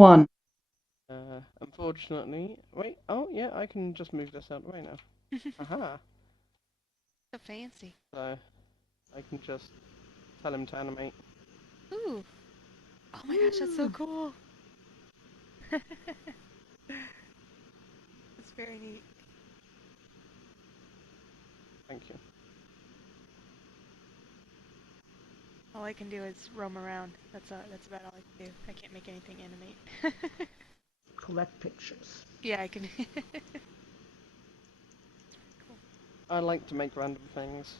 One. Unfortunately, wait. Oh, yeah, I can just move this out the way now. Aha. So fancy. So I can just tell him to animate. Ooh. Oh my gosh, that's so cool. That's very neat. Thank you. All I can do is roam around. That's about all I can do. I can't make anything animate. Collect pictures. Yeah, I can. Cool. I like to make random things.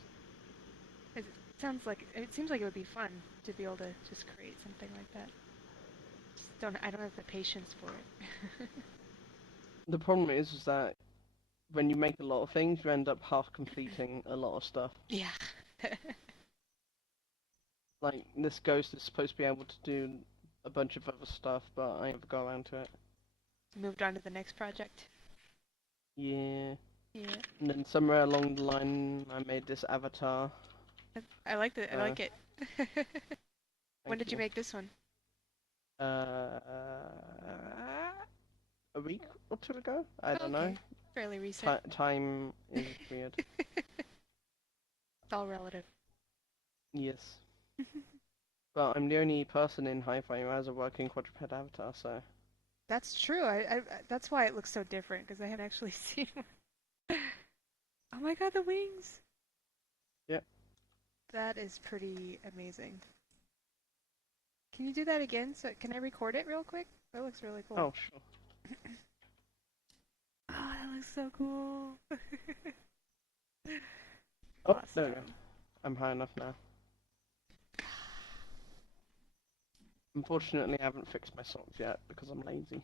It seems like it would be fun to be able to just create something like that. I don't have the patience for it. The problem is that when you make a lot of things, you end up half completing a lot of stuff. Yeah. Like, this ghost is supposed to be able to do a bunch of other stuff, but I never go around to it. Moved on to the next project. Yeah. Yeah. And then somewhere along the line, I made this avatar. I like it. I like it. When did you you. make this one? A week or two ago? I don't Okay. know. Fairly recent. Time is weird. It's all relative. Yes. But I'm the only person in HiFi who has a working quadruped avatar, so... That's true. That's why it looks so different, because I haven't actually seen one. Oh my god, the wings! Yep. That is pretty amazing. Can you do that again? So can I record it real quick? That looks really cool. Oh, sure. Oh, that looks so cool. Oh, Awesome. there we go. I'm high enough now. Unfortunately, I haven't fixed my socks yet because I'm lazy.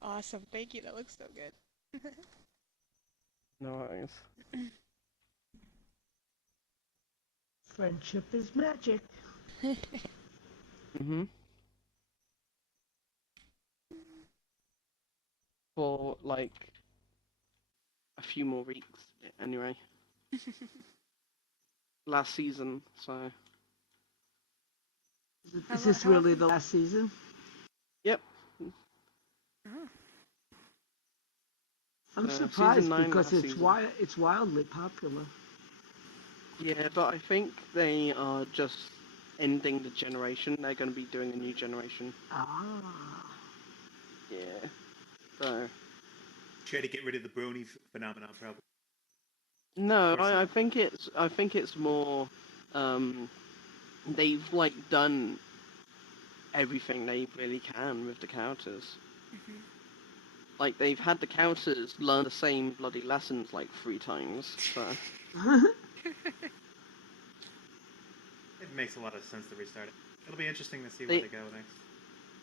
Awesome. Thank you. That looks so good. No worries. Friendship is magic. Mm-hmm. For, like, a few more weeks, anyway. Last season, so... Is this really the last season? Yep. Oh. I'm surprised because season. it's wildly popular. Yeah, but I think they are just ending the generation. They're going to be doing a new generation. Ah. Yeah. So... Try to get rid of the brony phenomenon, probably. No, I think it's more, they've like done everything they really can with the characters. Mm-hmm. Like they've had the characters learn the same bloody lessons like 3 times. So. It makes a lot of sense to restart it. It'll be interesting to see where they go next.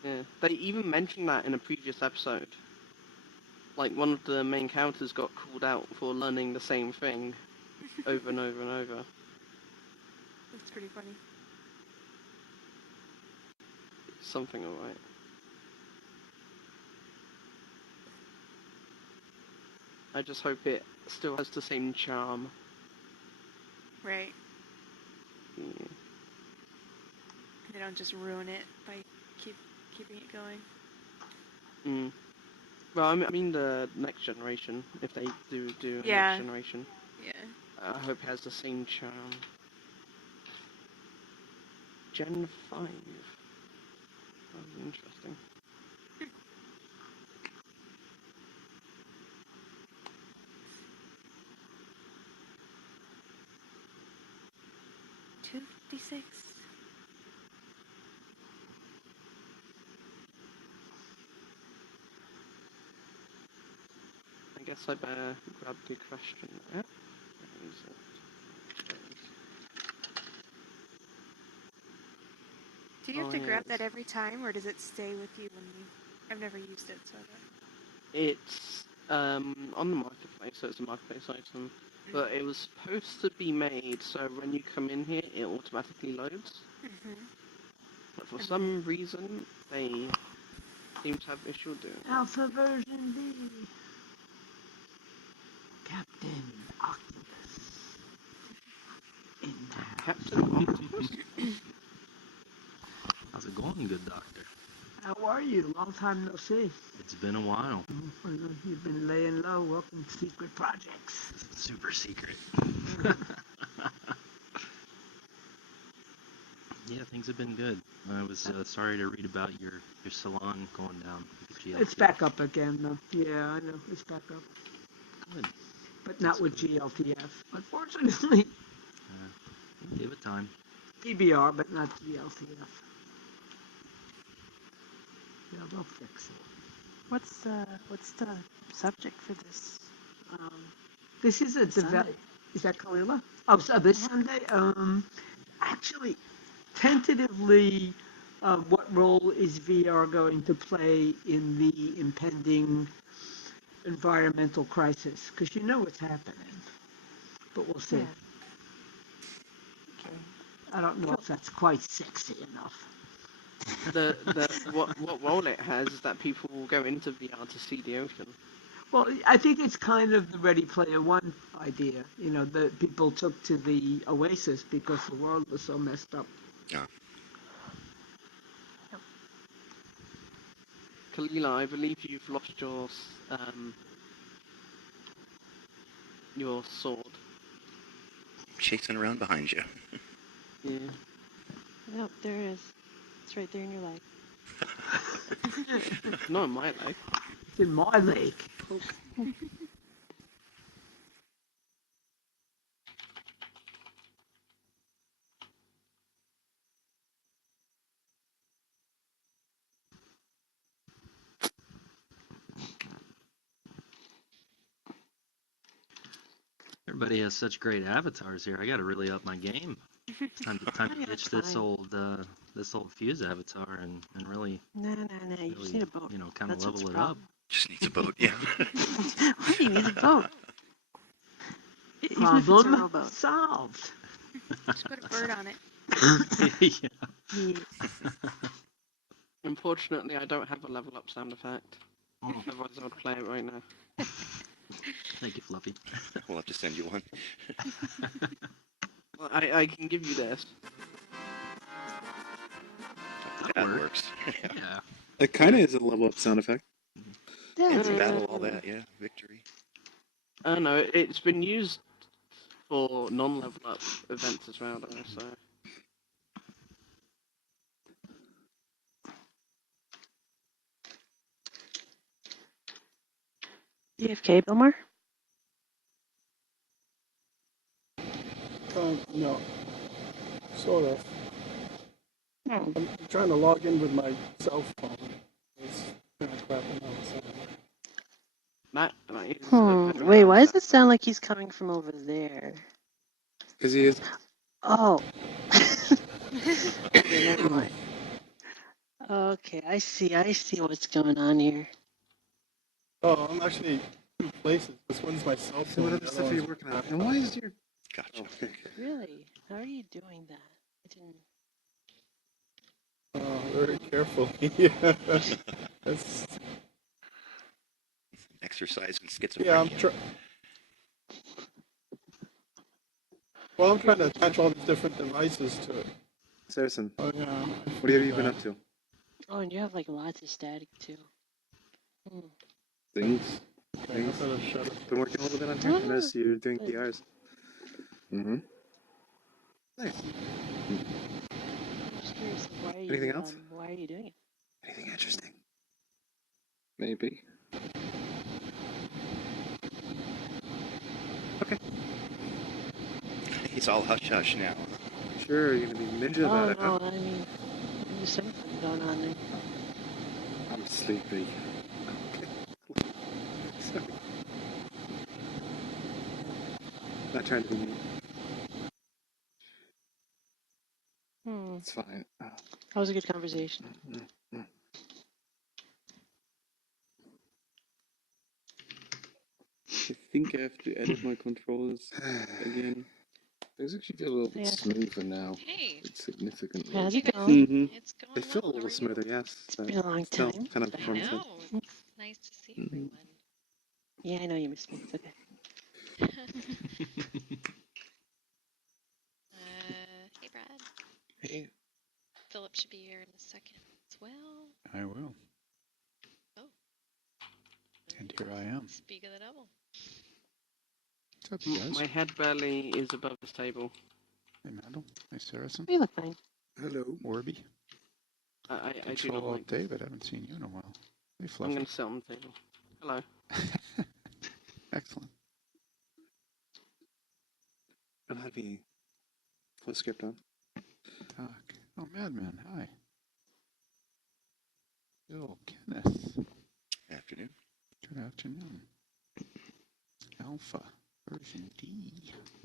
Yeah, they even mentioned that in a previous episode. Like one of the main characters got called out for learning the same thing over and over and over. That's pretty funny. Something alright. I just hope it still has the same charm. Right. Yeah. They don't just ruin it by keeping it going. Mm. Well, I mean the next generation, if they do a next generation. Yeah. I hope it has the same charm. Gen 5. That'd be interesting. $256. I guess I better grab the question. Yeah? Do you have to grab that every time, or does it stay with you when you... I've never used it, so I don't... It's on the marketplace, so it's a marketplace item. But it was supposed to be made so when you come in here, it automatically loads. But for some reason, they seem to have issue doing it. Alpha version B. Captain Octopus. In the house. Captain Octopus? How's it going? on, good doctor? How are you? Long time no see. It's been a while. I know you've been laying low, working secret projects. Super secret. Yeah, things have been good. I was sorry to read about your salon going down with the GLT. It's back up again, though. Yeah, I know. It's back up. Good. But not That's with good. GLTF. Unfortunately, Give it time. PBR, but not GLTF. Yeah, they'll fix it. What's the subject for this? This is a Sunday. Is that Kalila? Oh, so this Sunday? Actually, tentatively, what role is VR going to play in the impending environmental crisis? Because you know what's happening. But we'll see. Yeah. Okay. I don't know if that's quite sexy enough. What role it has is that people will go into VR to see the ocean. Well, I think it's kind of the Ready Player One idea. You know, the people took to the Oasis because the world was so messed up. Yeah. Kalila, I believe you've lost your sword. Chasing around behind you. Yeah. Nope, there it is. It's right there in your leg. Not in my leg. It's in my leg. Everybody has such great avatars here. I got to really up my game. Time to ditch this fine. old Fuse avatar and really, No. You just really, need a boat. you know, kind of That's what's level it the up. problem. Just needs a boat, yeah. Why do you need a boat? Even if it's a Problem rowboat. solved. Just put a bird on it. Yeah. Yeah. Unfortunately, I don't have a level up sound effect. Oh, Otherwise, I would play it right now. thank you, Fluffy. We'll have to send you one. Well, I can give you this. That work. works. Yeah. It kind of is a level up sound effect. That's Battle, all that, yeah. Victory. No, it's been used for non-level up events as well, though, so... EFK, Billmar? No, sort of. Hmm. I'm trying to log in with my cell phone. It's kind of crapping out. So. That is a Wait, very why does sad it sound like he's coming from over there? Because he is. Oh. Okay, never mind. Okay, I see what's going on here. Oh, I'm actually two places. This one's my cell So phone. what the other other stuff are you one's working my on? And laptop. why is your... Gotcha. Oh, okay. Really? How are you doing that? I didn't... Oh, very carefully. Yeah. That's, Exercise in yeah, schizophrenia. I'm trying to attach all these different devices to it. Saracen, Oh, yeah. what have you been up to? Oh, and you have like lots of static too. Hmm. Things? Okay, I better shut it. Been working a little bit on here? I noticed you're doing PRs. Mm-hmm. Nice. I'm just curious, Anything else? why are you doing it? Anything interesting? Maybe. Okay. He's all hush-hush now. Sure, you're gonna be ninja about it, huh? I mean, there's something going on there. I'm sleepy. Okay. Sorry. Not trying to be mean. It's fine. That was a good conversation. I think I have to edit my controls again. Things actually feel a little bit Yeah. smoother now. Hey, It's significantly. How's it going? Mm-hmm. it's going They feel a well. How little are you? smoother, yes. It's been a long Still time. kind of I fun to... know. It's nice to see everyone. Yeah, I know you miss me. It's okay. Hey, Brad. Hey. Philip should be here in a second as well. I will. Oh. And here I am. Speak of the devil. What's up, you guys? My head barely is above this table. Hey, Mandel. Hey, Saracen. You look fine. Hello. Warby. I do not Control like this. David. I haven't seen you in a while. Hey, I'm Fluffy. going to sit on the table. Hello. Excellent. And had me flip script on. Doc. Oh, Madman. Hi. Bill. Kenneth. Afternoon. Good afternoon. Alpha. Version D.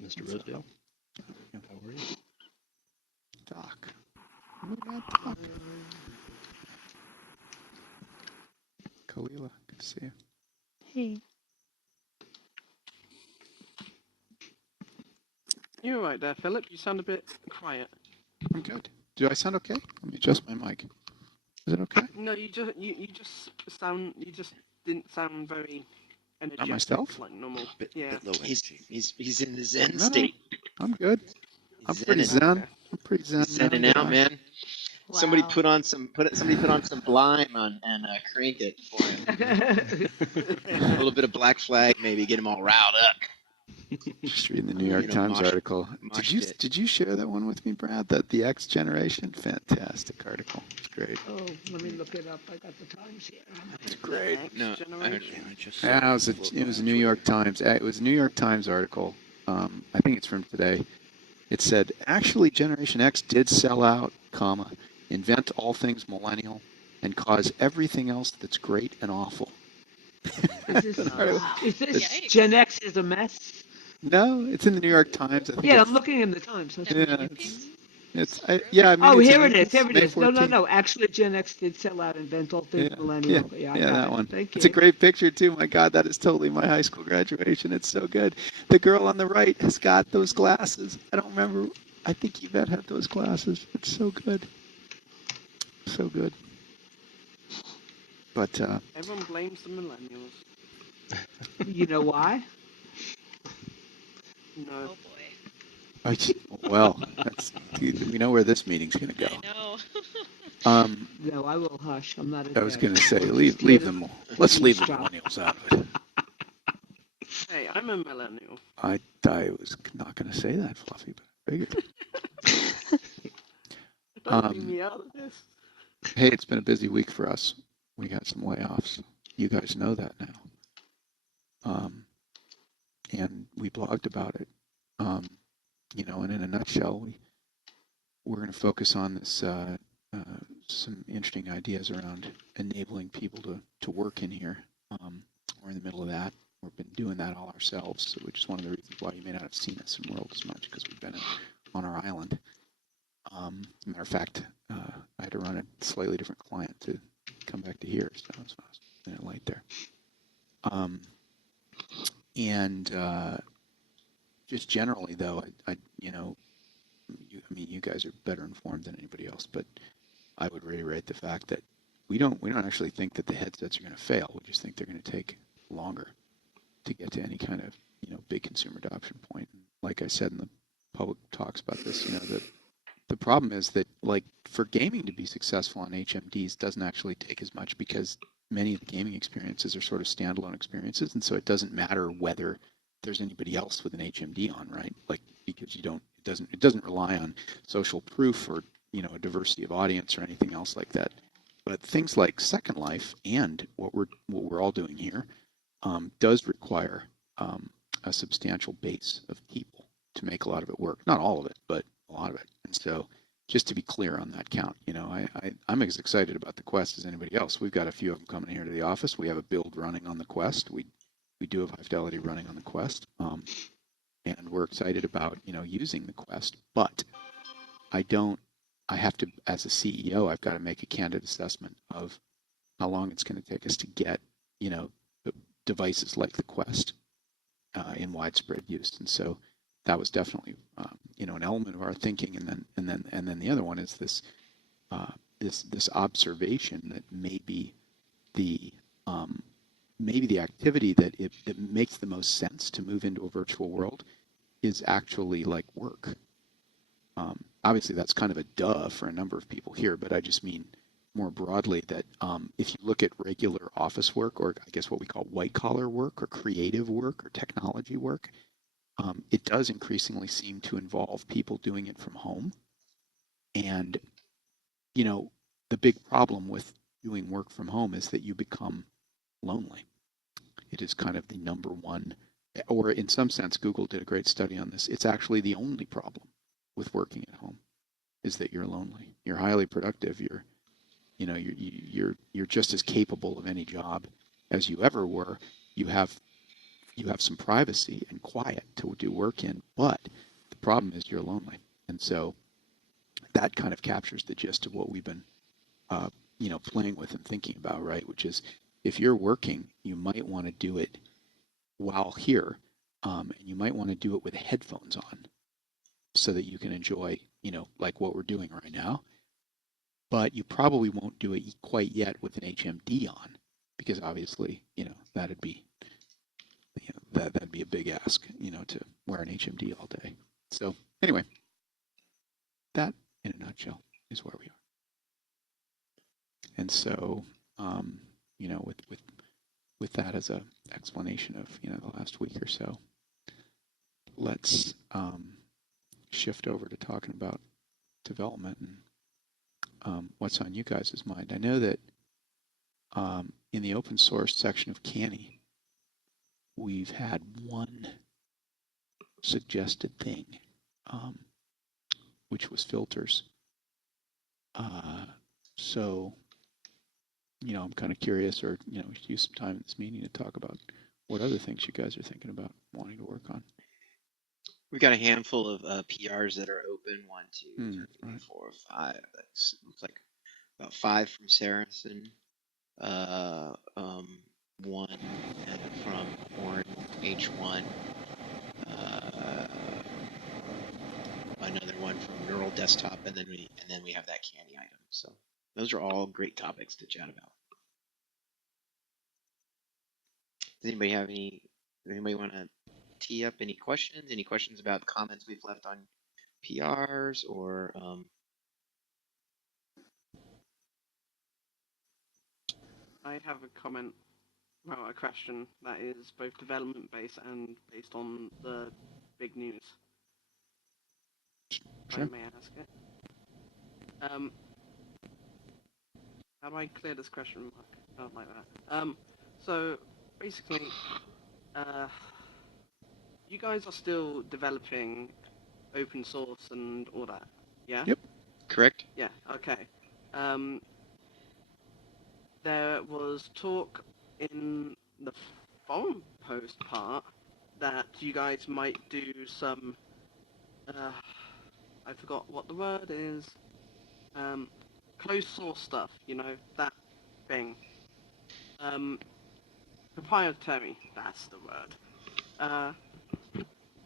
Mr. Rosedale. Yeah. How are you? Doc. Look at Doc. Kalila. Good to see you. Hey. You're right there, Philip. You sound a bit quiet. I'm good. Do I sound okay? Let me adjust my mic. Is it okay? No, you just didn't sound very energetic. Not myself? Like normal. Bit Yeah. low energy. He's in the Zen No, state. I'm good. I'm He's pretty zen zen. Okay. I'm pretty zen. He's zenning out, man. Somebody Wow. put on some Blime on and crank it for him. A little bit of Black Flag, maybe get him all riled up. Just reading the New York Times article. Did you share that one with me, Brad? That the X Generation? Fantastic article. It's great. Oh, let me look it up. I got the Times here. It's great. No, Yeah, it was a New York Times. It was a New York Times article. I think it's from today. It said, actually, Generation X did sell out, comma, invent all things millennial, and cause everything else that's great and awful. Is this Gen X is a mess? No, it's in the New York Times. I think Yeah, it's, I'm looking in the Times. yeah, I mean, Oh, it's here an- it is. Here it's it May is. 14th. No. Actually, Gen X did sell out, invent all things millennial. Yeah, I got that it. one. Thank It's you. a great picture too. My God, that is totally my high school graduation. It's so good. The girl on the right has got those glasses. I don't remember. I think Yvette had those glasses. It's so good. So good. But Everyone blames the millennials. You know why? No. Oh boy. well, we know where this meeting's going to go. I know. No, I will hush. I'm not a I was dad. going to say, Just leave here to them. Let's leave the eavesdrop. millennials out of it. Hey, I'm a millennial. I was not going to say that, Fluffy, but I figured. Don't leave me out of this. Hey, it's been a busy week for us. We got some layoffs. You guys know that now. And we blogged about it. And in a nutshell, we're going to focus on this some interesting ideas around enabling people to work in here. We're in the middle of that. We've been doing that all ourselves, which is one of the reasons why you may not have seen us in World as much, because we've been on our island. Matter of fact, I had to run a slightly different client to come back to here, so I was a minute late there. Just generally, though, you guys are better informed than anybody else, but I would reiterate the fact that we don't actually think that the headsets are going to fail. We just think they're going to take longer to get to any kind of big consumer adoption point. Like I said in the public talks about this, the problem is that, like, for gaming to be successful on HMDs doesn't actually take as much, because many of the gaming experiences are sort of standalone experiences, and so it doesn't matter whether there's anybody else with an HMD on, right? Like, because it doesn't rely on social proof or a diversity of audience or anything else like that. But things like Second Life and what we're all doing here does require a substantial base of people to make a lot of it work. Not all of it, but a lot of it. And so, just to be clear on that count, I'm as excited about the Quest as anybody else. We've got a few of them coming here to the office. We have a build running on the Quest. We do have High Fidelity running on the Quest, and we're excited about using the Quest. But I have to, as a CEO, I've got to make a candid assessment of how long it's going to take us to get devices like the Quest in widespread use. And so that was definitely an element of our thinking. And then the other one is this observation that maybe the activity that makes the most sense to move into a virtual world is actually like work. obviously that's kind of a duh for a number of people here, but I just mean more broadly that if you look at regular office work, or I guess what we call white collar work or creative work or technology work, it does increasingly seem to involve people doing it from home. And, you know, the big problem with doing work from home is that you become lonely. It is kind of the number one, or in some sense, Google did a great study on this. It's actually the only problem with working at home is that you're lonely. You're highly productive. You're just as capable of any job as you ever were. You have some privacy and quiet to do work in, but the problem is you're lonely. And so that kind of captures the gist of what we've been playing with and thinking about, right? Which is if you're working, you might want to do it while here, and you might want to do it with headphones on so that you can enjoy, like what we're doing right now. But you probably won't do it quite yet with an HMD on, because obviously, that'd be a big ask, to wear an HMD all day. So anyway, that in a nutshell is where we are. And so, with that as a explanation of the last week or so, let's shift over to talking about development and what's on you guys' mind. I know that in the open source section of Canny, we've had one suggested thing, which was filters. So, I'm kind of curious, or, we should use some time in this meeting to talk about what other things you guys are thinking about wanting to work on. We've got a handful of PRs that are open. 1, 2, 3, right. 4, 5. Looks like about 5 from Saracen. One from Orange H1. Another one from Neural Desktop, and then we have that Canny item. So those are all great topics to chat about. Does anybody want to tee up any questions? Any questions about comments we've left on PRs or I have a comment, well, a question that is both development based and based on the big news. Sure. If I may ask it. How do I clear this question mark? I don't like that. So basically, you guys are still developing open source and all that, yeah? Yep. Correct. Yeah. Okay. There was talk in the forum post part that you guys might do some. I forgot what the word is. Closed source stuff. That thing. Proprietary. That's the word.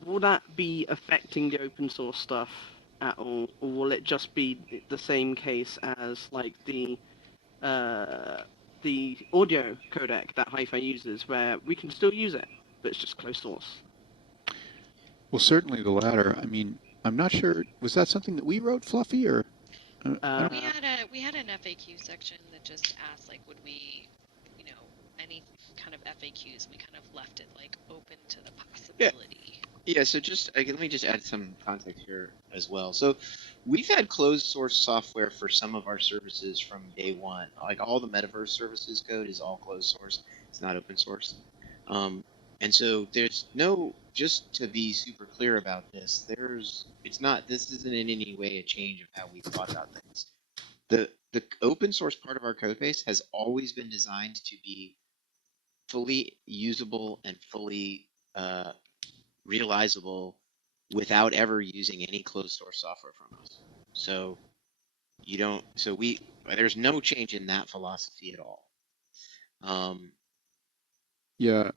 Will that be affecting the open source stuff at all, or will it just be the same case as like the audio codec that HiFi uses, where we can still use it, but it's just closed source? Well, certainly the latter. I mean, I'm not sure. Was that something that we wrote, Fluffy, or? We had an FAQ section that just asked, like, would we, any kind of FAQs, and we kind of left it like open to the possibility. Yeah. So let me just add some context here as well. So we've had closed source software for some of our services from day one. Like all the Metaverse services code is all closed source. It's not open source. And so there's no, just to be super clear about this, this isn't in any way a change of how we've thought about things. The open source part of our code base has always been designed to be fully usable and fully realizable without ever using any closed source software from us. So there's no change in that philosophy at all. Yeah,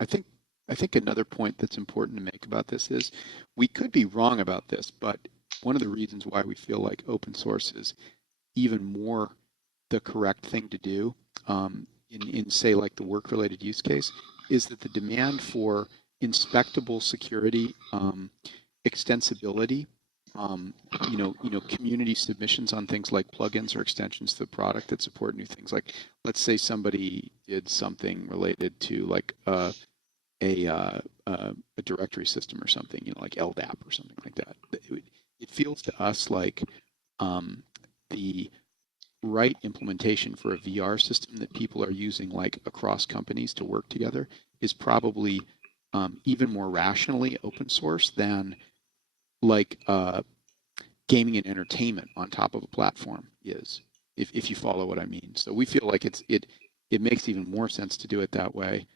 I think another point that's important to make about this is we could be wrong about this, but one of the reasons why we feel like open source is even more the correct thing to do in say like the work-related use case is that the demand for inspectable security, extensibility, community submissions on things like plugins or extensions to the product that support new things. Like, let's say somebody did something related to like a directory system or something, like LDAP or something like that. It feels to us like the right implementation for a VR system that people are using like across companies to work together is probably even more rationally open source than like gaming and entertainment on top of a platform is, if you follow what I mean. So we feel like it makes even more sense to do it that way.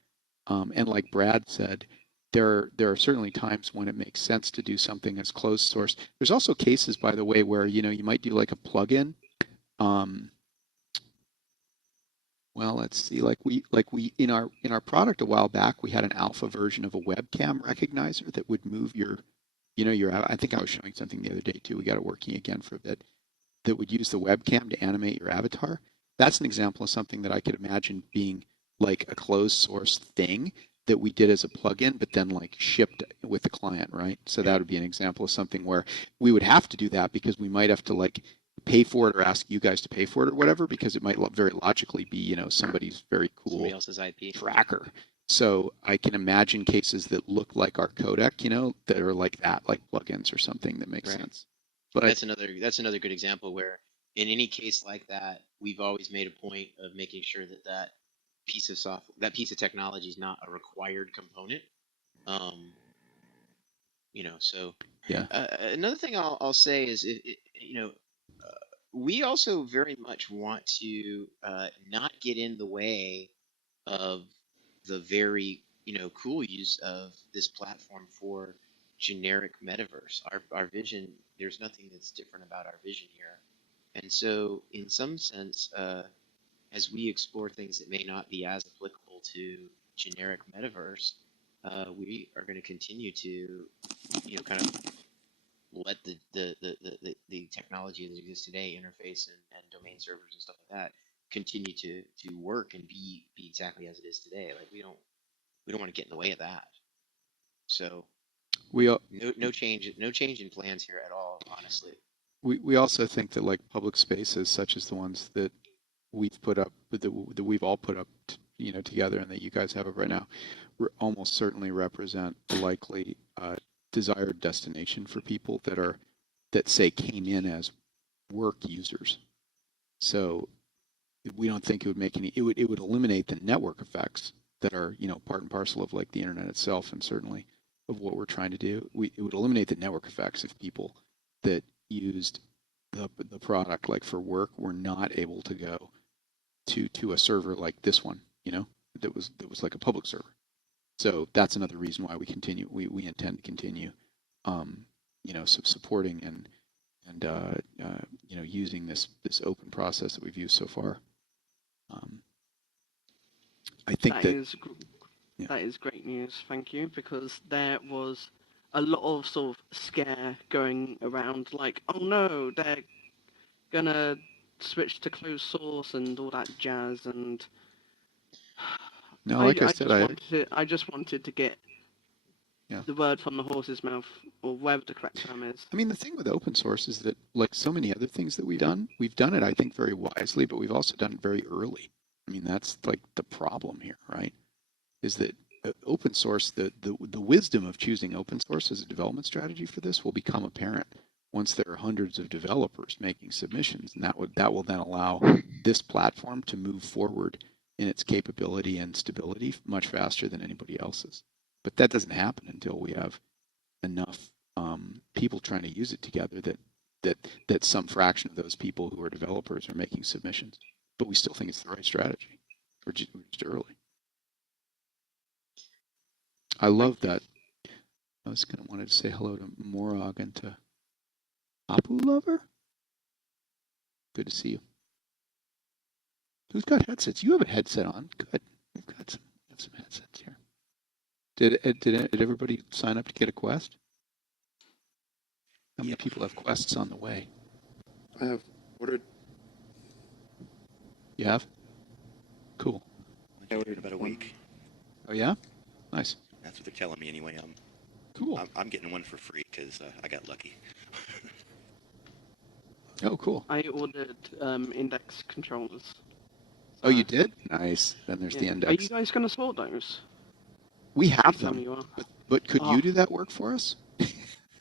And like Brad said, there are certainly times when it makes sense to do something as closed source. There's also cases, by the way, where you might do like a plugin. Well, let's see. Like we in our product a while back, we had an alpha version of a webcam recognizer that would move your I think I was showing something the other day too. We got it working again for a bit. That would use the webcam to animate your avatar. That's an example of something that I could imagine being like a closed source thing that we did as a plugin, but then like shipped with the client, right? So that would be an example of something where we would have to do that because we might have to like pay for it or ask you guys to pay for it or whatever, because it might very logically be, somebody's very cool Somebody else's IP tracker. So I can imagine cases that look like our codec, that are like that, like plugins or something that makes sense. But that's another good example where in any case like that, we've always made a point of making sure that piece of software, that piece of technology is not a required component. So yeah. Another thing I'll say is, we also very much want to not get in the way of the very cool use of this platform for generic metaverse. Our vision, there's nothing that's different about our vision here, and so in some sense, as we explore things that may not be as applicable to generic metaverse, we are going to continue to kind of let the technology that exists today, interface and domain servers and stuff like that, continue to work and be exactly as it is today. Like we don't want to get in the way of that. So no change in plans here at all, honestly. We also think that like public spaces such as the ones that we've put up, that we've all put up, together, and that you guys have up right now, almost certainly represent a likely desired destination for people that say came in as work users. So we don't think it would make any. It would eliminate the network effects that are part and parcel of like the internet itself, and certainly of what we're trying to do. It would eliminate the network effects if people that used the product like for work were not able to go to a server like this one, that was like a public server. So that's another reason why we continue. We intend to continue, supporting and using this open process that we've used so far. I think that is great news. Thank you, because there was a lot of sort of scare going around, like, oh no, they're gonna switch to closed source and all that jazz, and no, like I said, I just wanted to get the word from the horse's mouth, or whatever the correct term is. I mean, the thing with open source is that, like so many other things that we've done it, I think, very wisely, but we've also done it very early. I mean, that's like the problem here, right? Is that open source, the wisdom of choosing open source as a development strategy for this will become apparent once there are hundreds of developers making submissions, and that will then allow this platform to move forward in its capability and stability much faster than anybody else's. But that doesn't happen until we have enough people trying to use it together that some fraction of those people who are developers are making submissions. But we still think it's the right strategy. We're just early. I love that. I was going to wanted to say hello to Morag and to Apu Lover. Good to see you. Who's got headsets? You have a headset on. Good. We've got some headsets here. Did everybody sign up to get a Quest? How many people have Quests on the way? I have ordered. You have? Cool. I ordered about a week. Oh yeah? Nice. That's what they're telling me anyway. Cool. I'm getting one for free because I got lucky. Oh, cool. I ordered index controllers. Oh, you So, did? Nice. Then there's yeah. the Are you index. guys going to support those? We have Please tell me them, you are. but could Oh, you do that work for us?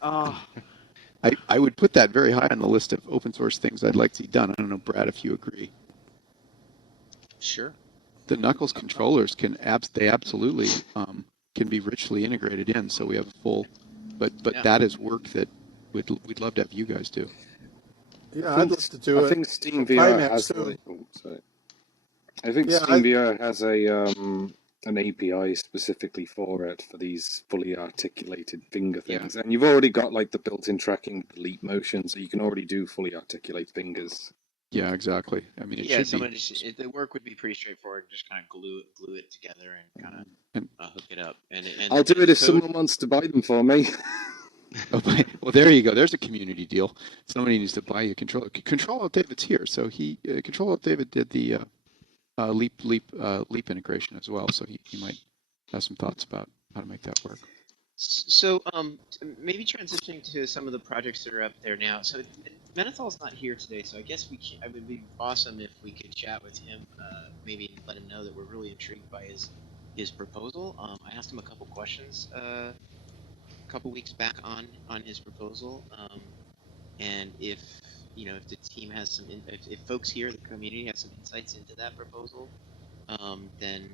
oh. I would put that very high on the list of open source things I'd like to see done. I don't know, Brad, if you agree. Sure. The Knuckles controllers they absolutely can be richly integrated in, so we have a full. But Yeah. that is work that we'd love to have you guys do. Yeah, I'd love to do I it. think Steam For VR Pimax has too. like. Oh, sorry. I think Yeah, Steam VR has an API specifically for it for these fully articulated finger Yeah. things, and you've already got like the built-in tracking with the leap motion, so you can already do fully articulate fingers. Yeah, exactly. I mean, it should be. The work would be pretty straightforward. Just kind of glue it together and kind And of hook it up. And I'll do it the if code. someone wants to buy them for me. Oh, well, there you go. There's a community deal. Somebody needs to buy you a controller. Control Alt David's here, so Control Alt David did the leap integration as well, so he might have some thoughts about how to make that work. So, maybe transitioning to some of the projects that are up there now. So, Menathol's not here today, so I guess it would be awesome if we could chat with him, maybe let him know that we're really intrigued by his proposal. I asked him a couple questions a couple weeks back on his proposal, and if if the team has some, if folks here, the community, have some insights into that proposal, then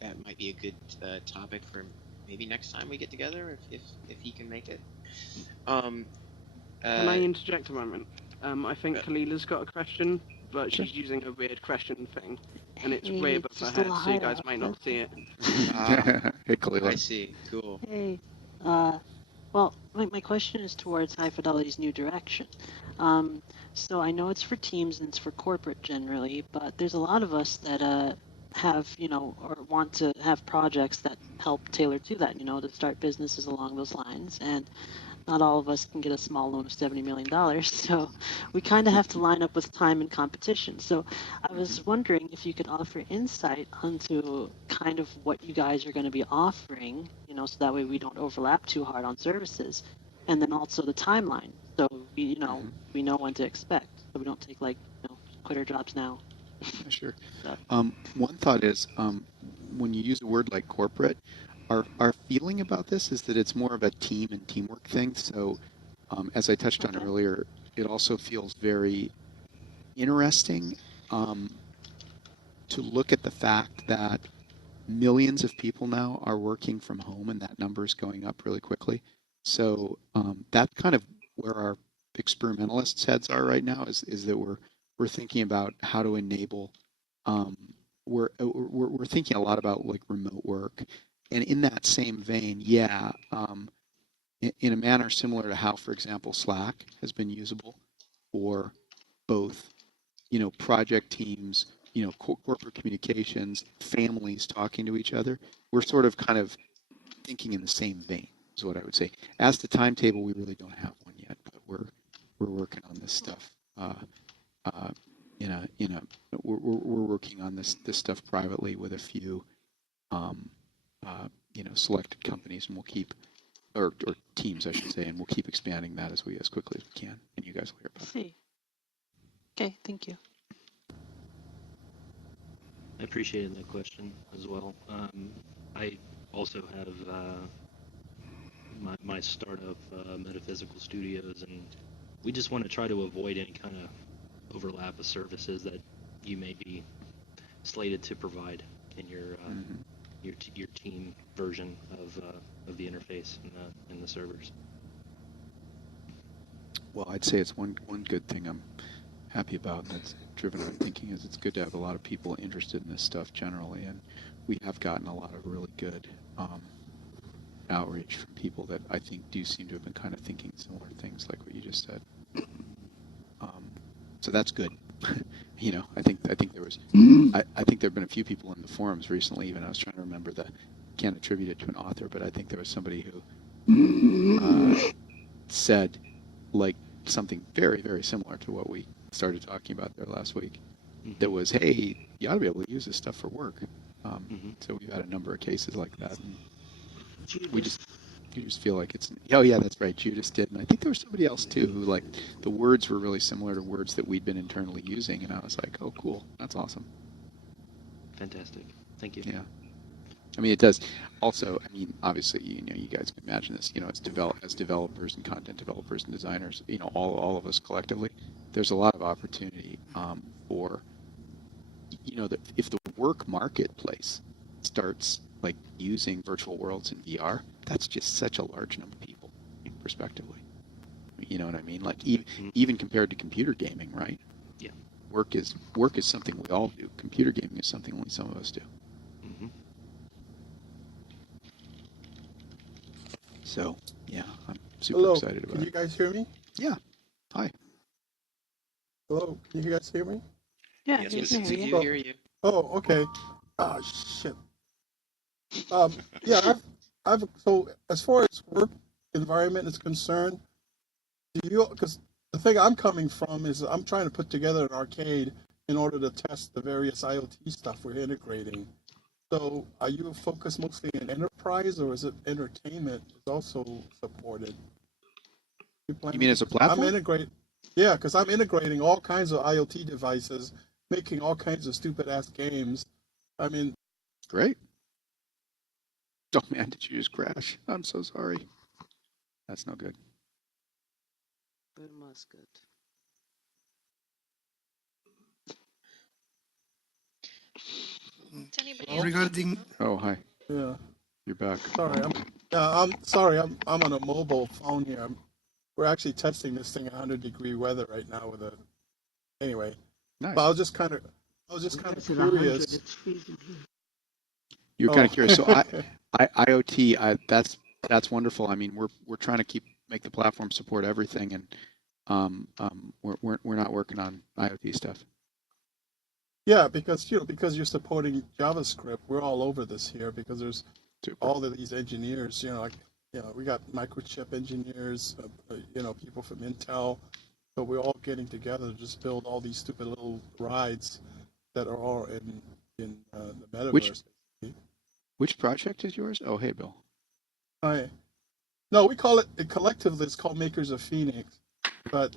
that might be a good topic for maybe next time we get together if he can make it. Can I interject a moment? I think Kalila's got a question, but she's using a weird question thing, and it's way above her head, so you guys might not see it. Hey, Kalila. I see. Cool. Hey, well, my question is towards High Fidelity's new direction. So I know it's for teams and it's for corporate generally, but there's a lot of us that have, or want to have projects that help tailor to that, to start businesses along those lines. And not all of us can get a small loan of $70 million, so we kind of have to line up with time and competition. So I was wondering if you could offer insight onto kind of what you guys are going to be offering, so that way we don't overlap too hard on services, and then also the timeline, so we, we know when to expect, so we don't take quit our jobs now. Sure. One thought is when you use a word like corporate, our feeling about this is that it's more of a team and teamwork thing. So as I touched on earlier, it also feels very interesting to look at the fact that millions of people now are working from home, and that number is going up really quickly. So that's kind of where our experimentalists' heads are right now. Is that we're thinking about how to enable. We're thinking a lot about like remote work, and in that same vein, in a manner similar to how, for example, Slack has been usable for both, project teams, corporate communications, families talking to each other. We're sort of kind of thinking in the same vein, is what I would say. As to timetable, we really don't have one yet, but we're working on this stuff. We're working on this stuff privately with a few, selected companies, and we'll keep, or teams, I should say, and we'll keep expanding that as quickly as we can, and you guys will hear about it. See. Okay, thank you. I appreciated that question as well. I also have my startup, Metaphysical Studios, and we just want to try to avoid any kind of overlap of services that you may be slated to provide in your team version of the interface and the servers. Well, I'd say it's one good thing I'm happy about that's driven our thinking is it's good to have a lot of people interested in this stuff generally, and we have gotten a lot of really good outreach from people that I think do seem to have been kind of thinking similar things like what you just said. So that's good. I think there was I think there have been a few people in the forums recently. Even I was trying to remember can't attribute it to an author, but I think there was somebody who said like something very, very similar to what we started talking about there last week. That was, hey, you ought to be able to use this stuff for work. So we've had a number of cases like that. And we just You just feel like it's, oh yeah, that's right, Judas did. And I think there was somebody else too who like the words were really similar to words that we'd been internally using. And I was like, oh, cool. That's awesome. Fantastic. Thank you. Yeah. I mean, it does. Also, I mean, obviously, you guys can imagine this, as developers and content developers and designers, all of us collectively, there's a lot of opportunity for, if the work marketplace starts like using virtual worlds in VR, that's just such a large number of people, prospectively. You know what I mean? Like even compared to computer gaming, right? Yeah. Work is something we all do. Computer gaming is something only some of us do. Mm-hmm. So yeah, I'm super excited about Can it. you guys hear me? Yeah. Hi. Hello, can you guys hear me? Yeah, Yes, we we can can hear see you. you, hear you. Oh, okay. Oh shit. Yeah, so as far as work environment is concerned, because the thing I'm coming from is I'm trying to put together an arcade in order to test the various IoT stuff we're integrating. So are you focused mostly in enterprise or is it entertainment is also supported? You mean as a platform? Yeah, because I'm integrating all kinds of IoT devices, making all kinds of stupid ass games. I mean, Great. Oh man, did you just crash? I'm so sorry. That's no good. Almost good. Does anybody Well, else? Regarding Oh, hi. yeah. You're back. I'm sorry. I'm on a mobile phone here. We're actually testing this thing at 100-degree weather right now with a. Anyway, Nice. but I was just kind of It's at 100. curious. It's freezing here. You're kind Oh. of curious. So IoT, that's wonderful. I mean, we're trying to make the platform support everything, and we're not working on IoT stuff. Yeah, because because you're supporting JavaScript, we're all over this here because there's Super. all of these engineers. We got microchip engineers, people from Intel, so we're all getting together to just build all these stupid little rides that are all in the metaverse. Which project is yours? Oh, hey, Bill. Hi. No, we call it collectively. It's called Makers of Phoenix, but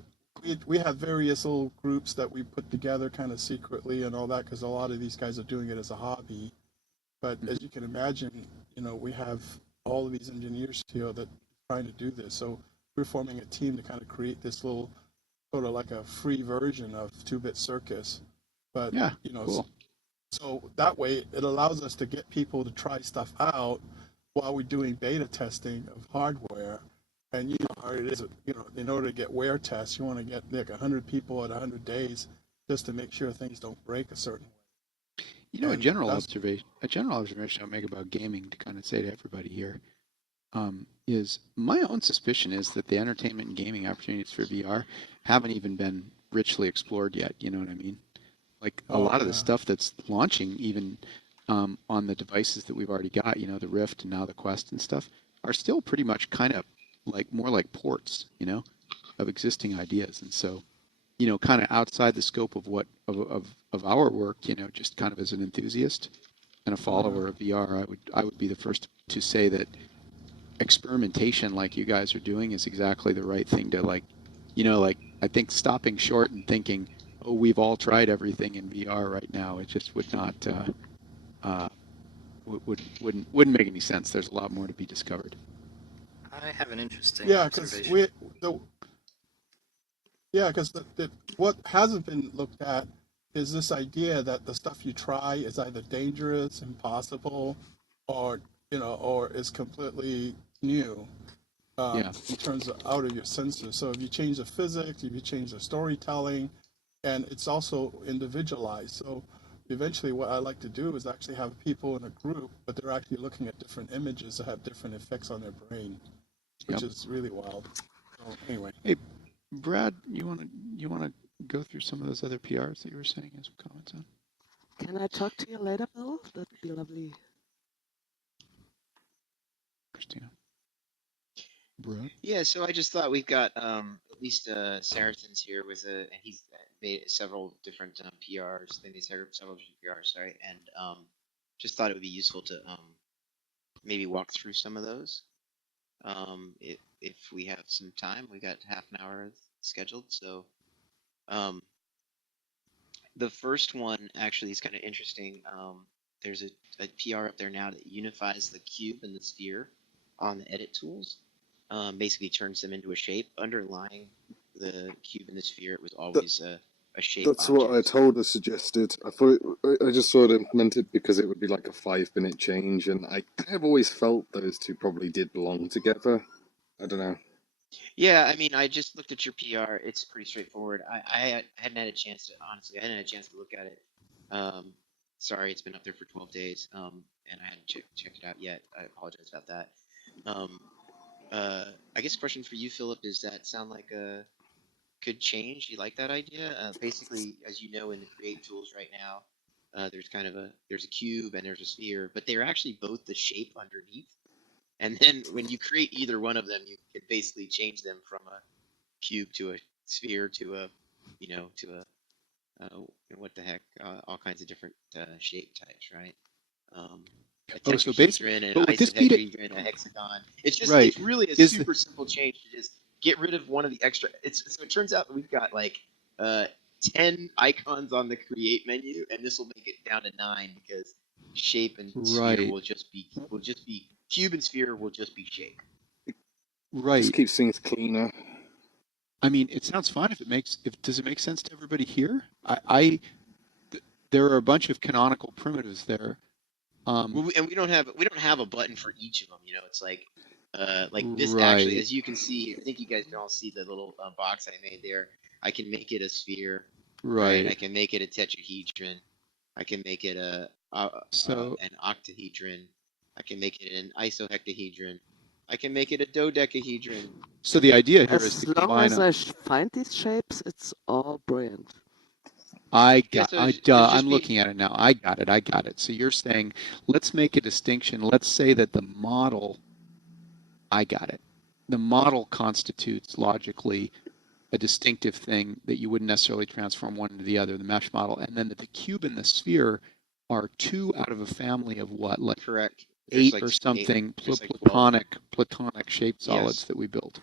we have various little groups that we put together kind of secretly and all that because a lot of these guys are doing it as a hobby. But as you can imagine, we have all of these engineers here that are trying to do this. So we're forming a team to kind of create this little sort of like a free version of 2-bit circus. But yeah, cool. So that way it allows us to get people to try stuff out while we're doing beta testing of hardware. And you know how it is, in order to get wear tests, you want to get like 100 people at 100 days just to make sure things don't break a certain way. A general observation I'll make about gaming to kind of say to everybody here is my own suspicion is that the entertainment and gaming opportunities for VR haven't even been richly explored yet. You know what I mean? Like a lot of the stuff that's launching even on the devices that we've already got, the Rift and now the Quest and stuff, are still pretty much kind of like more like ports, of existing ideas. And so, kind of outside the scope of what of our work, just kind of as an enthusiast and a follower of VR, I would be the first to say that experimentation like you guys are doing is exactly the right thing to like I think stopping short and thinking, oh, we've all tried everything in VR right now, it just would not wouldn't make any sense. There's a lot more to be discovered. I have an interesting observation. Because what hasn't been looked at is this idea that the stuff you try is either dangerous, impossible, or or is completely new in terms of out of your senses. So if you change the physics, if you change the storytelling, and it's also individualized. So eventually what I like to do is actually have people in a group, but they're actually looking at different images that have different effects on their brain, which is really wild. So anyway. Hey, Brad, you wanna go through some of those other PRs that you were saying as comments on? Can I talk to you later, Bill? That'd be lovely. Christina. Brad? Yeah, so I just thought we've got at least Saracen's here with and he's made several different PRs. They made several different PRs, sorry, and just thought it would be useful to maybe walk through some of those. If we have some time, we got half an hour scheduled. So um, the first one actually is kind of interesting. There's a PR up there now that unifies the cube and the sphere on the edit tools. Basically turns them into a shape. Underlying the cube and the sphere, it was always a shape That's object. what I told her suggested. I thought I just sort of implemented because it would be like a 5-minute change, and I have always felt those two probably did belong together. I don't know. Yeah, I mean, I just looked at your PR. It's pretty straightforward. I hadn't had a chance to, honestly, I hadn't had a chance to look at it. Sorry, it's been up there for 12 days, and I hadn't checked it out yet. I apologize about that. I guess question for you, Philip, is that sound like a could change? You like that idea? Basically, as you know, in the create tools right now, there's kind of there's a cube and there's a sphere, but they're actually both the shape underneath. And then when you create either one of them, you can basically change them from a cube to a sphere to a, to a, what the heck, all kinds of different shape types, right? A tetrahedron, an isohedron, a hexagon. It's just, it's really a super simple change to just get rid of one of the extra. So it turns out that we've got like 10 icons on the create menu, and this will make it down to 9 because shape and sphere will just be cube and sphere will just be shape. Right. Just keeps things cleaner. I mean, it sounds fine does it make sense to everybody here? There are a bunch of canonical primitives there. And we don't have a button for each of them. It's like this actually, as you can see, I think you guys can all see the little box I made there. I can make it a sphere, right? I can make it a tetrahedron. I can make it an octahedron. I can make it an isohectahedron. I can make it a dodecahedron. So the idea here is to combine as long as I find these shapes, it's all brilliant. I'm looking at it now. I got it. So you're saying, let's make a distinction. Let's say that the model, I got it. The model constitutes logically a distinctive thing that you wouldn't necessarily transform one into the other, the mesh model. And then that the cube and the sphere are 2 out of a family of what? Like correct. 8 or something platonic shaped solids that we built.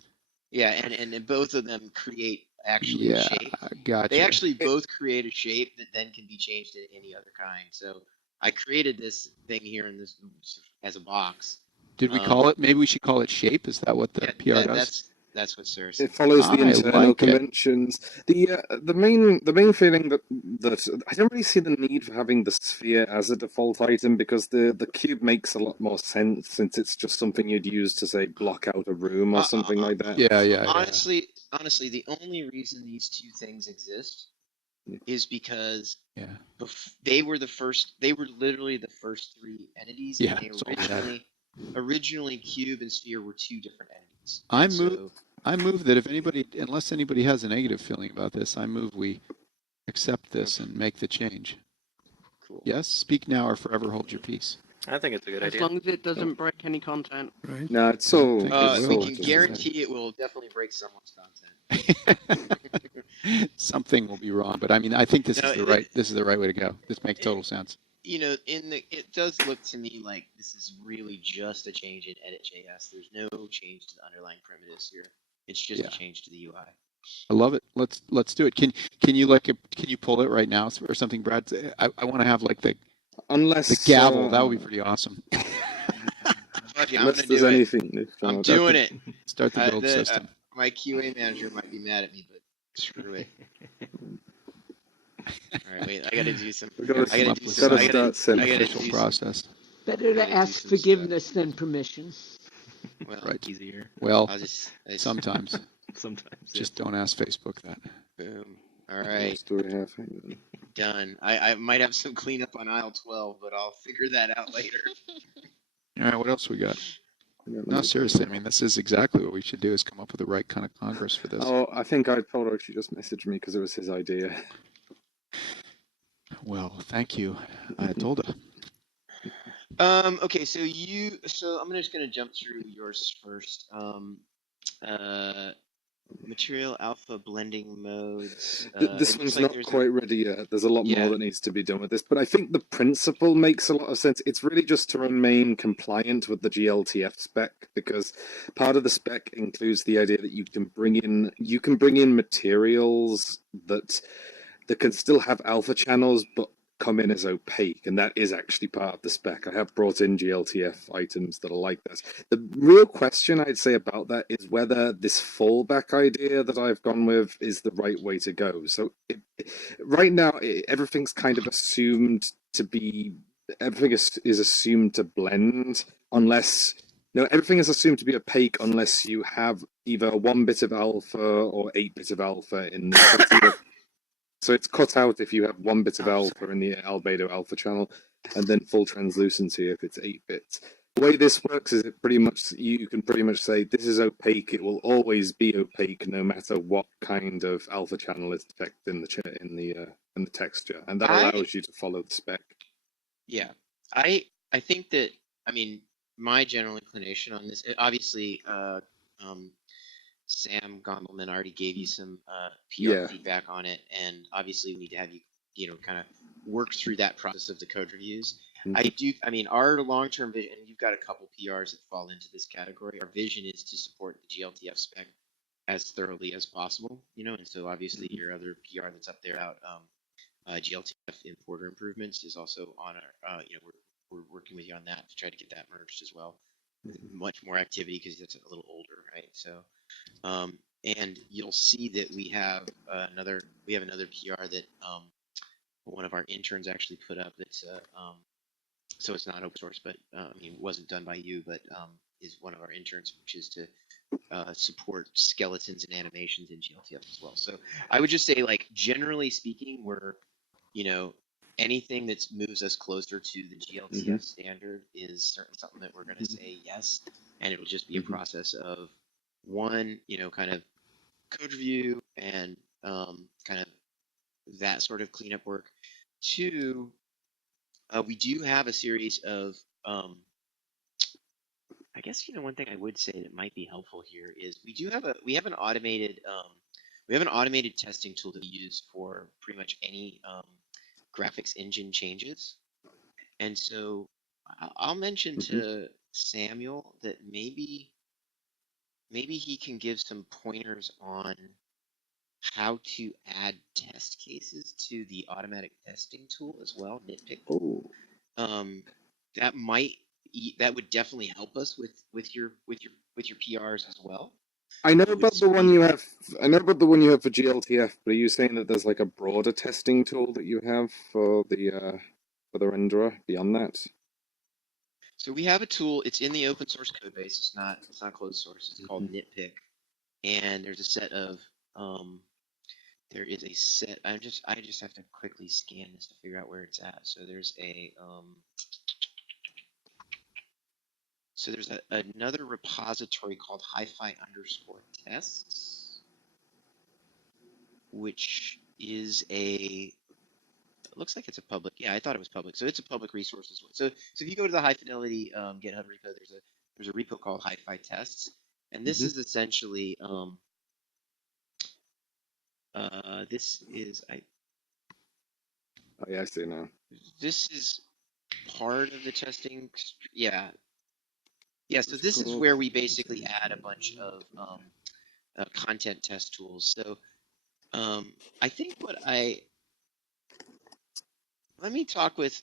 Yeah, and both of them create actually a shape. Gotcha. They actually both create a shape that then can be changed into any other kind. So I created this thing here in this as a box. Did we call it? Maybe we should call it shape. Is that what the PR does? That's what Sir. It follows the internal conventions. The main feeling that I don't really see the need for having the sphere as a default item because the cube makes a lot more sense since it's just something you'd use to say block out a room or something like that. Yeah. Honestly, the only reason these two things exist is because they were literally the first 3 entities. Yeah. And originally cube and sphere were 2 different entities. I move that unless anybody has a negative feeling about this, I move we accept this and make the change. Cool. Yes? Speak now or forever hold your peace. I think it's a good idea. As long as it doesn't break any content. Right. No, it's so... we can guarantee it will definitely break someone's content. Something will be wrong, but I mean, I think this is the right way to go. This makes total sense. It does look to me like this is really just a change in edit.js. There's no change to the underlying primitives here. It's just a change to the UI. I love it. Let's do it. Can you pull it right now or something, Brad? I want to have like the gavel. That would be pretty awesome. Unless there's anything. I'm doing it. Start the build system. My QA manager might be mad at me, but screw it. All right, wait. I gotta do some. Process. Better to ask forgiveness than permission. Well, right. Easier. Well, sometimes. Sometimes. Just don't ask Facebook that. Boom. All right. Done. I might have some cleanup on aisle 12, but I'll figure that out later. All right. What else we got? No, seriously. I mean, this is exactly what we should do: is come up with the right kind of Congress for this. Oh, I think I told her she just messaged me because it was his idea. Well, thank you. I told her. Okay, so I'm just gonna jump through yours first. Material alpha blending modes. This It looks one's like not there's quite ready yet. There's a lot more yeah. that needs to be done with this, but I think the principle makes a lot of sense. It's really just to remain compliant with the GLTF spec, because part of the spec includes the idea that you can bring in materials that can still have alpha channels, but come in as opaque, and that is actually part of the spec. I have brought in GLTF items that are like this. The real question I'd say about that is whether this fallback idea that I've gone with is the right way to go. So right now, everything's kind of assumed to be, everything is assumed to blend unless, no, everything is assumed to be opaque unless you have either 1 bit of alpha or 8 bits of alpha in the so it's cut out if you have 1 bit of alpha in the albedo alpha channel, and then full translucency if it's 8 bits. The way this works is you can pretty much say this is opaque. It will always be opaque no matter what kind of alpha channel is detected in the texture, and that allows you to follow the spec. Yeah, I think that, I mean, my general inclination on this, obviously, Sam Gondelman already gave you some PR feedback on it, and obviously we need to have you know, kind of work through that process of the code reviews. I mean, our long-term vision, and you've got a couple PRs that fall into this category, our vision is to support the GLTF spec as thoroughly as possible, you know, and so obviously your other PR that's up there about GLTF importer improvements is also on our, you know, we're working with you on that to try to get that merged as well. Much more activity because that's a little older, right? So, and you'll see that we have another PR that one of our interns actually put up. That's so it's not open source, but I mean, it wasn't done by you, but is one of our interns, which is to support skeletons and animations in GLTF as well. So I would just say, like, generally speaking, we're, you know, anything that moves us closer to the GLTF standard is certainly something that we're going to say yes, and it'll just be a process of one, you know, kind of code review and kind of that sort of cleanup work. Two, we do have a series of I guess, you know, one thing I would say that might be helpful here is we have an automated testing tool that we use for pretty much any graphics engine changes. And so I'll mention to Samuel that maybe he can give some pointers on how to add test cases to the automatic testing tool as well, Nitpick. That might would definitely help us with your PRs as well. I know about the one you have. I know about the one you have for GLTF, but are you saying that there's like a broader testing tool that you have for the renderer beyond that? So we have a tool. It's in the open source code base. It's not closed source. It's called Nitpick, and there's a set of there is a set. I just have to quickly scan this to figure out where it's at. So there's a another repository called HiFi_tests, which is it looks like it's a public. Yeah, I thought it was public. So it's a public resource as well. So if you go to the High Fidelity GitHub repo, there's a repo called HiFi Tests, and this is essentially this is Oh yeah, I see now. This is part of the testing. Yeah. So this is where we basically add a bunch of content test tools. So I think let me talk with.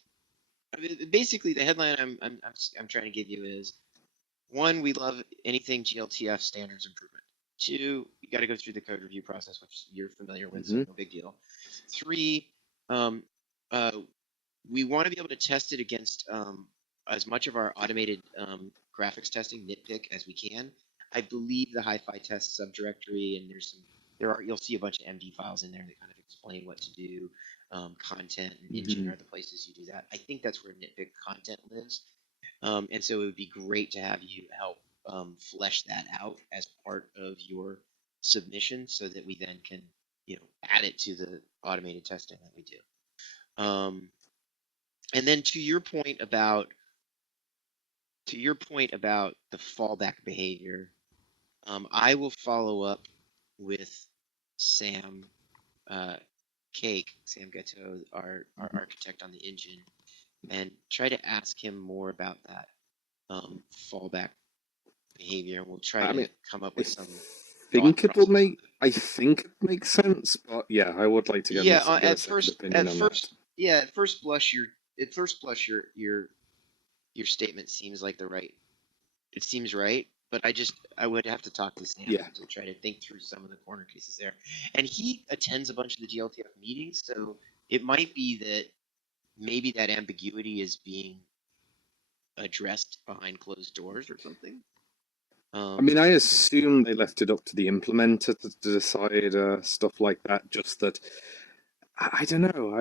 I mean, basically, the headline I'm trying to give you is: one, we love anything GLTF standards improvement. Two, you got to go through the code review process, which you're familiar with, so no big deal. Three, we want to be able to test it against as much of our automated graphics testing, Nitpick, as we can. I believe the HiFi test subdirectory, and you'll see a bunch of MD files in there that kind of explain what to do, content and engine are the places you do that. I think that's where Nitpick content lives. And so it would be great to have you help flesh that out as part of your submission so that we then can, you know, add it to the automated testing that we do. And then to your point about the fallback behavior, I will follow up with Sam Sam Ghetto, our architect on the engine, and try to ask him more about that fallback behavior. We'll try to come up with some thought process. I think it makes sense, but yeah, I would like to get a second opinion on that. Yeah, at first blush, your statement seems like it seems right, but I would have to talk to Sam to try to think through some of the corner cases there. And he attends a bunch of the GLTF meetings, so it might be that maybe that ambiguity is being addressed behind closed doors or something. I mean, I assume they left it up to the implementer to decide stuff like that. Just that, I don't know.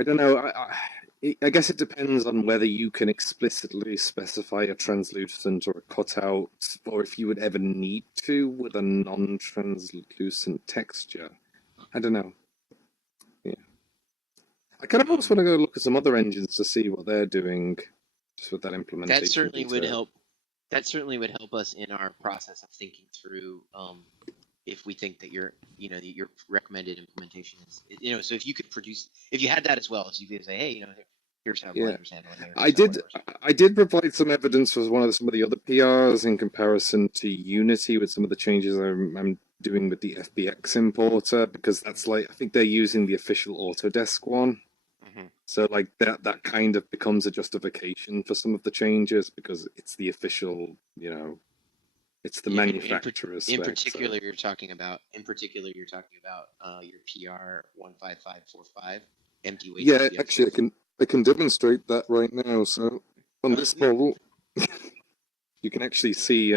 I guess it depends on whether you can explicitly specify a translucent or a cutout, or if you would ever need to with a non-translucent texture. I don't know. Yeah, I kind of also want to go look at some other engines to see what they're doing, just with that implementation. That certainly would help. That certainly would help us in our process of thinking through if we think that your recommended implementation is, so if you had that as well, so you could say, hey, here's how Blender's handling it. I did provide some evidence for some of the other PRs in comparison to Unity with some of the changes I'm doing with the FBX importer, because that's I think they're using the official Autodesk one. So that kind of becomes a justification for some of the changes because it's the official, it's the manufacturer's in particular, you're talking about your PR 15545 empty weight. Yeah, actually, I can demonstrate that right now. So on this model, you can actually see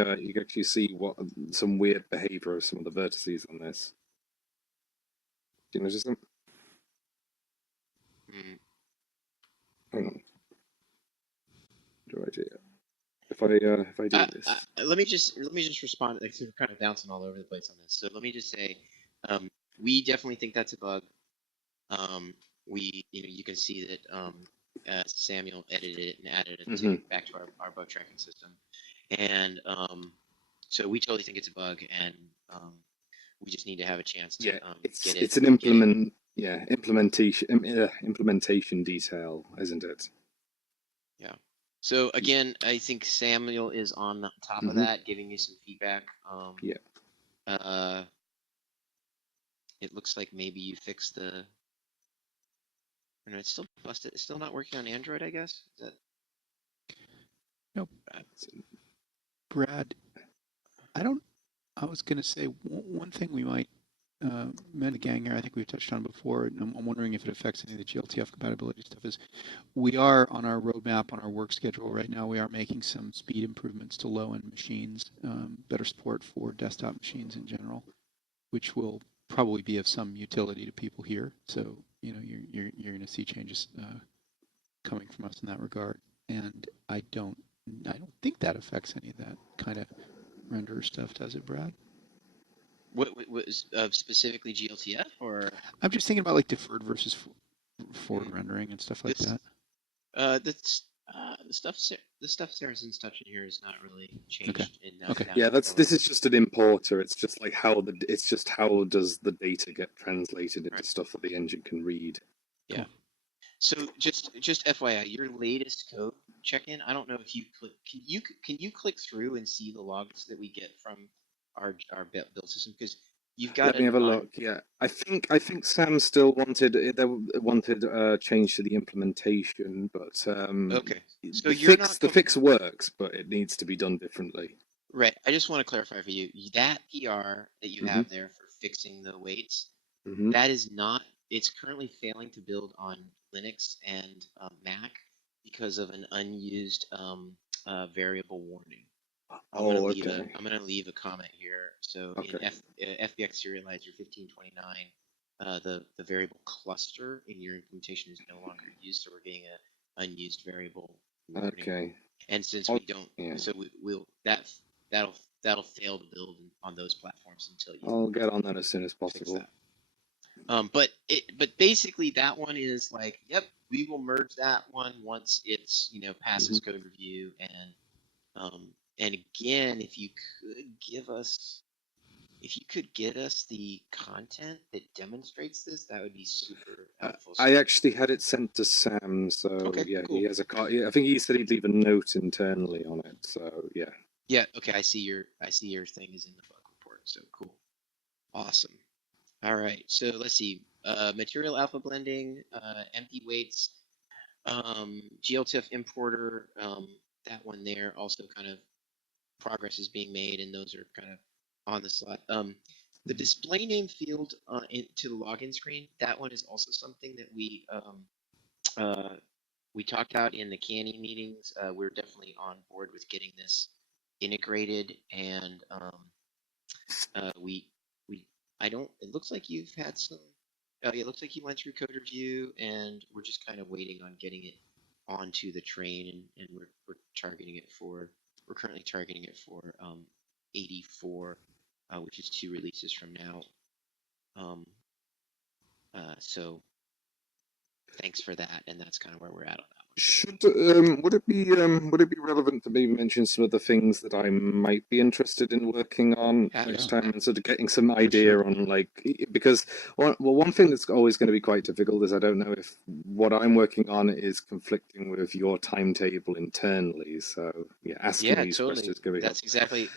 what some weird behavior of some of the vertices on this. Do you notice them? Hang on. If I do this, let me just respond. Like, we're kind of bouncing all over the place on this. So let me just say, we definitely think that's a bug. You can see that Samuel edited it and added it back to our bug tracking system, and so we totally think it's a bug, and we just need to have a chance to get it. It's an implementation detail, isn't it? Yeah. So again, I think Samuel is on the top of that, giving you some feedback. It looks like maybe you fixed the. No, it's still busted. It's still not working on Android, I guess. Is that... Nope. Brad, I was going to say one thing we might the gang here, I think we've touched on before, and I'm wondering if it affects any of the GLTF compatibility stuff, is we are on our roadmap, on our work schedule right now, we are making some speed improvements to low-end machines, better support for desktop machines in general, which will probably be of some utility to people here. So, you're going to see changes coming from us in that regard. And I don't think that affects any of that kind of renderer stuff, does it, Brad? What specifically GLTF, or? I'm just thinking about like deferred versus forward rendering and stuff like that. The stuff Saracens touching here is not really changed. Okay. Yeah, this is just an importer. It's just like how does the data get translated into stuff that the engine can read. Yeah. Cool. So just FYI, your latest code check-in. I don't know if you can you click through and see the logs that we get from our build system, because you've got. Let me have a look. Yeah, I think Sam still wanted change to the implementation, but okay. So the fix works, but it needs to be done differently. Right. I just want to clarify for you that PR that you have there for fixing the weights, that is not. It's currently failing to build on Linux and Mac because of an unused variable warning. I'm going to leave a comment here. So in FBX Serializer 1529, the variable cluster in your implementation is no longer used, so we're getting an unused variable warning. Okay. And since we don't, so that'll fail to build on those platforms until you. I'll get on that as soon as possible. But basically that one is like, yep, we will merge that one once it's passes code review, and again, if you could give us if you could get us the content that demonstrates this, that would be super helpful. I actually had it sent to Sam, so Okay, yeah, cool. he has a I think he said he'd leave a note internally on it. So yeah. Yeah. Okay. I see your thing is in the bug report. So cool. Awesome. All right. So let's see. Material alpha blending, empty weights, GLTF importer. That one there also kind of progress is being made, and those are kind of on the slide. The display name field to the login screen. That one is also something that we talked about in the Canny meetings. We're definitely on board with getting this integrated, and we I don't. It looks like you've had some. It looks like you went through code review, and we're just kind of waiting on getting it onto the train, and we're targeting it for. We're currently targeting it for 84, which is 2 releases from now. So thanks for that, and that's kind of where we're at on that. Should would it be relevant to maybe mention some of the things that I might be interested in working on next time, and sort of getting some idea on, like, because one thing that's always going to be quite difficult is I don't know if what I'm working on is conflicting with your timetable internally. So yeah, asking these questions is going to be helpful.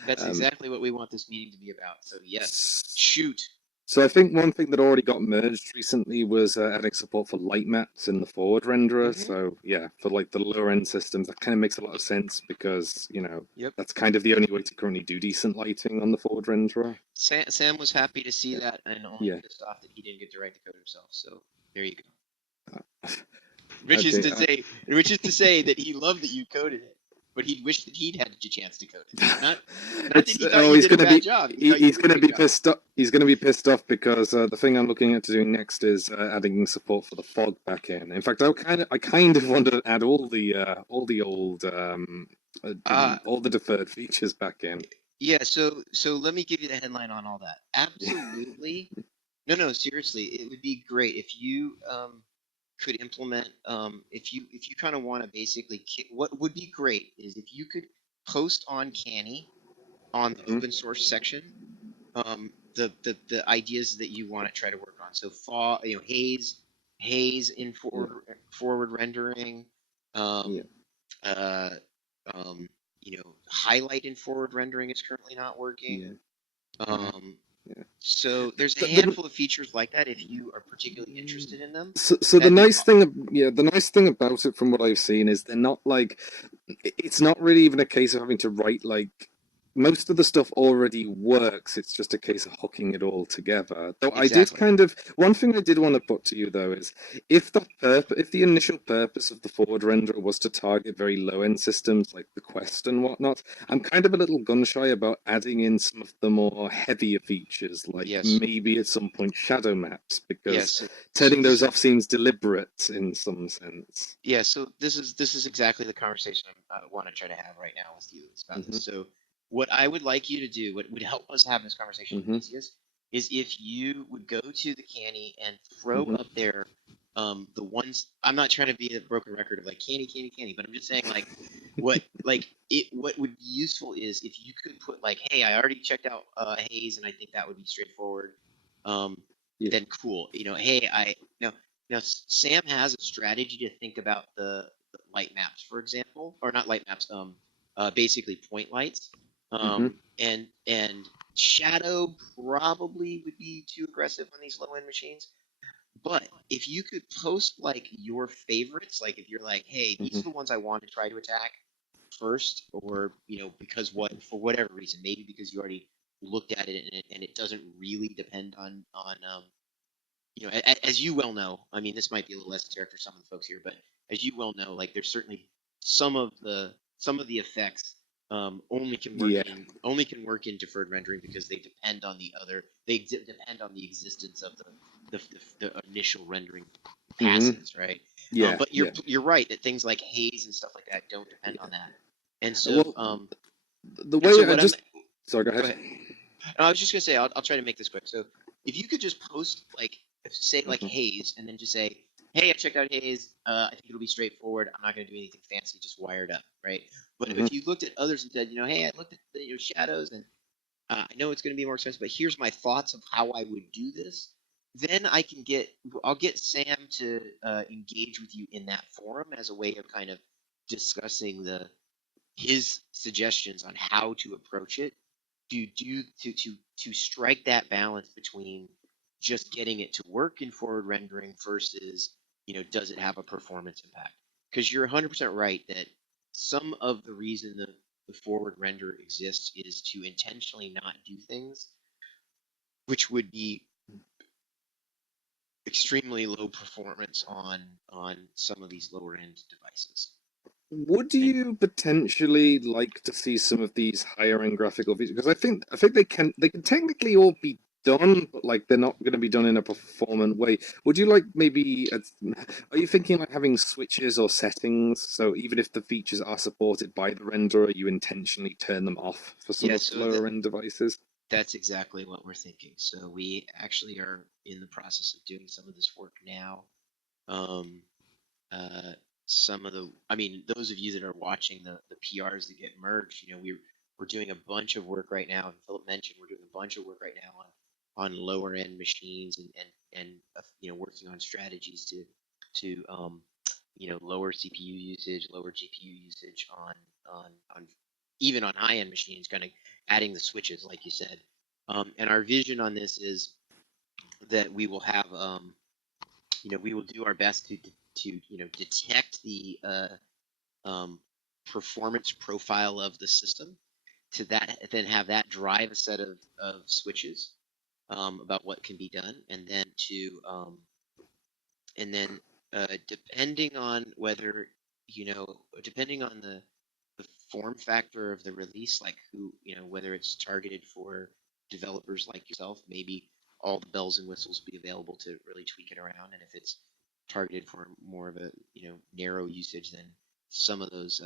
That's exactly what we want this meeting to be about. So yes, shoot. So I think one thing that already got merged recently was adding support for light maps in the forward renderer. So yeah, for like the lower end systems, that kind of makes a lot of sense because, you know, that's kind of the only way to currently do decent lighting on the forward renderer. Sam was happy to see that, and only pissed off that he didn't get to write the code himself. So there you go. Which is to say that he loved that you coded it, but he wished that he'd had a chance to code it. Not that he thought you did a bad job. He's going to be pissed off. He's going to be pissed off because the thing I'm looking at to do next is adding support for the fog back in. In fact, I kind of want to add all the old all the deferred features back in. Yeah. So let me give you the headline on all that. Absolutely. No. Seriously, it would be great if you could implement if you kind of want to basically what would be great is if you could post on Canny on the open source section the ideas that you want to try to work on. So haze in forward rendering, highlight in forward rendering is currently not working. So there's a handful of features like that if you are particularly interested in them. So the nice thing about it, from what I've seen, is they're not like, it's not really even a case of having to write, like, most of the stuff already works. It's just a case of hooking it all together. Though I did one thing I did want to put to you though is if the initial purpose of the forward renderer was to target very low end systems like the Quest and whatnot, I'm kind of a little gun shy about adding in some of the more heavier features, like maybe at some point shadow maps, because turning those off seems deliberate in some sense. Yeah. So this is exactly the conversation I want to try to have right now with you. It's about this. So what I would like you to do, what would help us have this conversation the easiest, is if you would go to the Canny and throw up there the ones. I'm not trying to be a broken record of like Canny, but I'm just saying like what would be useful is if you could put like, hey, I already checked out haze and I think that would be straightforward. Then cool. Hey, now Sam has a strategy to think about the light maps, for example, or not light maps. Basically point lights. And shadow probably would be too aggressive on these low end machines. But if you could post like your favorites, like if you're like, hey, these are the ones I want to try to attack first, or because for whatever reason, maybe because you already looked at it and it doesn't really depend on as you well know. I mean, this might be a little esoteric for some of the folks here, but as you well know, like there's certainly some of the effects only can work in deferred rendering because they depend on depend on the existence of the initial rendering passes, right? But you're right that things like haze and stuff like that don't depend on that. And so the way sorry, go ahead. No, I was just gonna say I'll try to make this quick. So if you could just post like say like haze and then just say, hey, I checked out haze. I think it'll be straightforward. I'm not going to do anything fancy, just wired up, right? But if you looked at others and said, hey, I looked at the shadows and I know it's going to be more expensive, but here's my thoughts of how I would do this. Then I'll get Sam to engage with you in that forum as a way of kind of discussing his suggestions on how to approach it, to strike that balance between just getting it to work in forward rendering versus, does it have a performance impact? Because you're 100% right that some of the reason the forward render exists is to intentionally not do things which would be extremely low performance on some of these lower end devices. Would you potentially like to see some of these higher end graphical features? Because I think they can technically all be done, but like they're not going to be done in a performant way. Would you like maybe? Are you thinking like having switches or settings? So even if the features are supported by the renderer, you intentionally turn them off for some of the lower end devices? That's exactly what we're thinking. So we actually are in the process of doing some of this work now. Those of you that are watching the PRs that get merged, we're doing a bunch of work right now. And Philip mentioned we're doing a bunch of work right now on lower end machines and working on strategies to lower CPU usage, lower GPU usage on even on high end machines, kind of adding the switches, like you said. And our vision on this is that we will have we will do our best to detect the performance profile of the system, to then have that drive a set of switches about what can be done, and then depending on whether depending on the form factor of the release, like whether it's targeted for developers like yourself, maybe all the bells and whistles be available to really tweak it around. And if it's targeted for more of a narrow usage, then some of those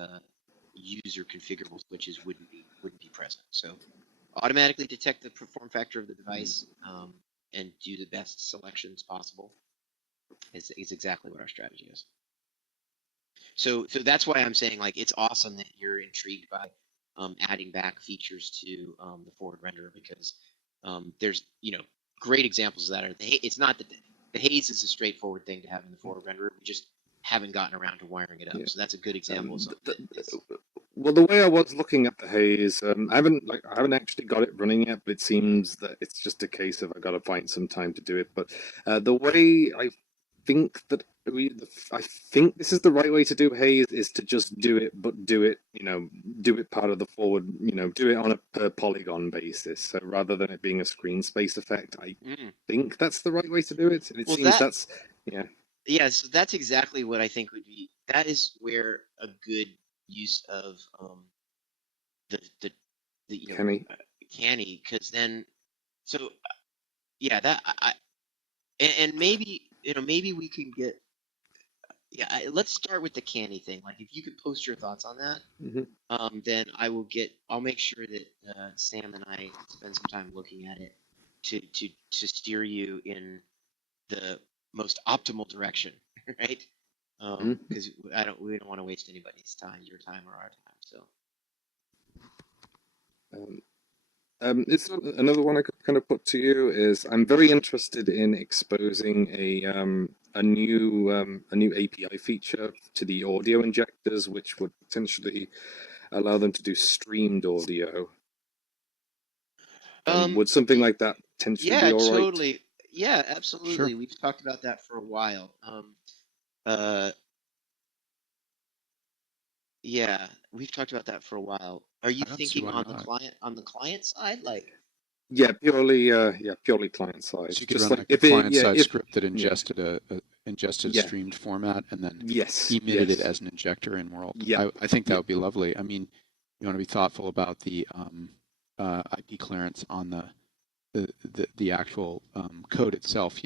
user configurable switches wouldn't be present. So automatically detect the form factor of the device and do the best selections possible is exactly what our strategy is. So that's why I'm saying, like, it's awesome that you're intrigued by adding back features to the forward renderer, because there's great examples of that. It's not that the haze is a straightforward thing to have in the forward renderer. We just haven't gotten around to wiring it up. Yeah. So that's a good example of something. Well, the way I was looking at the haze, I haven't actually got it running yet, but it seems that it's just a case of I got to find some time to do it. But the way I think that I think this is the right way to do haze is to just do it, but do it part of the forward, do it on a per polygon basis. So rather than it being a screen space effect, I think that's the right way to do it. And it seems that's yeah. So that's exactly what I think would be. That is where a good use of the canny, because then that and maybe maybe we can get let's start with the canny thing. Like, if you could post your thoughts on that, then I'll make sure that Sam and I spend some time looking at it to steer you in the most optimal direction, right? Because we don't want to waste anybody's time, your time or our time. So it's another one I could kind of put to you is I'm very interested in exposing a new API feature to the audio injectors, which would potentially allow them to do streamed audio. Would something like that potentially be all right? Totally. Yeah, absolutely. Sure. We've talked about that for a while. Yeah, we've talked about that for a while. Are you thinking on the client side, like? Yeah, purely client side. So you could run like a client-side script that ingested a streamed format and then emitted it as an injector in world. Yeah. I think that would be lovely. I mean, you want to be thoughtful about the IP clearance on the actual code itself,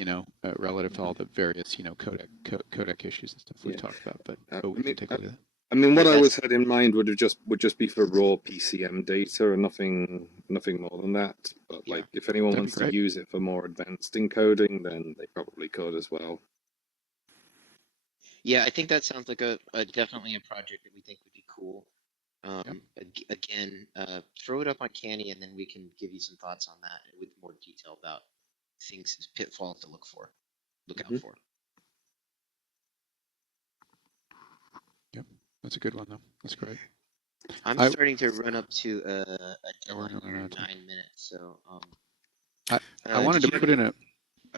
relative to all the various, codec issues and stuff we've talked about. But we can take a look at that. I mean, what I was had in mind would just be for raw PCM data and nothing more than that. But like, if anyone wants to use it for more advanced encoding, then they probably could as well. Yeah, I think that sounds like a definitely a project that we think would be cool. Again, throw it up on Canny, and then we can give you some thoughts on that with more detail about things, pitfalls to look out for. Yep, that's a good one though. That's great. I'm starting to run up to a deadline here in 9 minutes, so I wanted to put in a.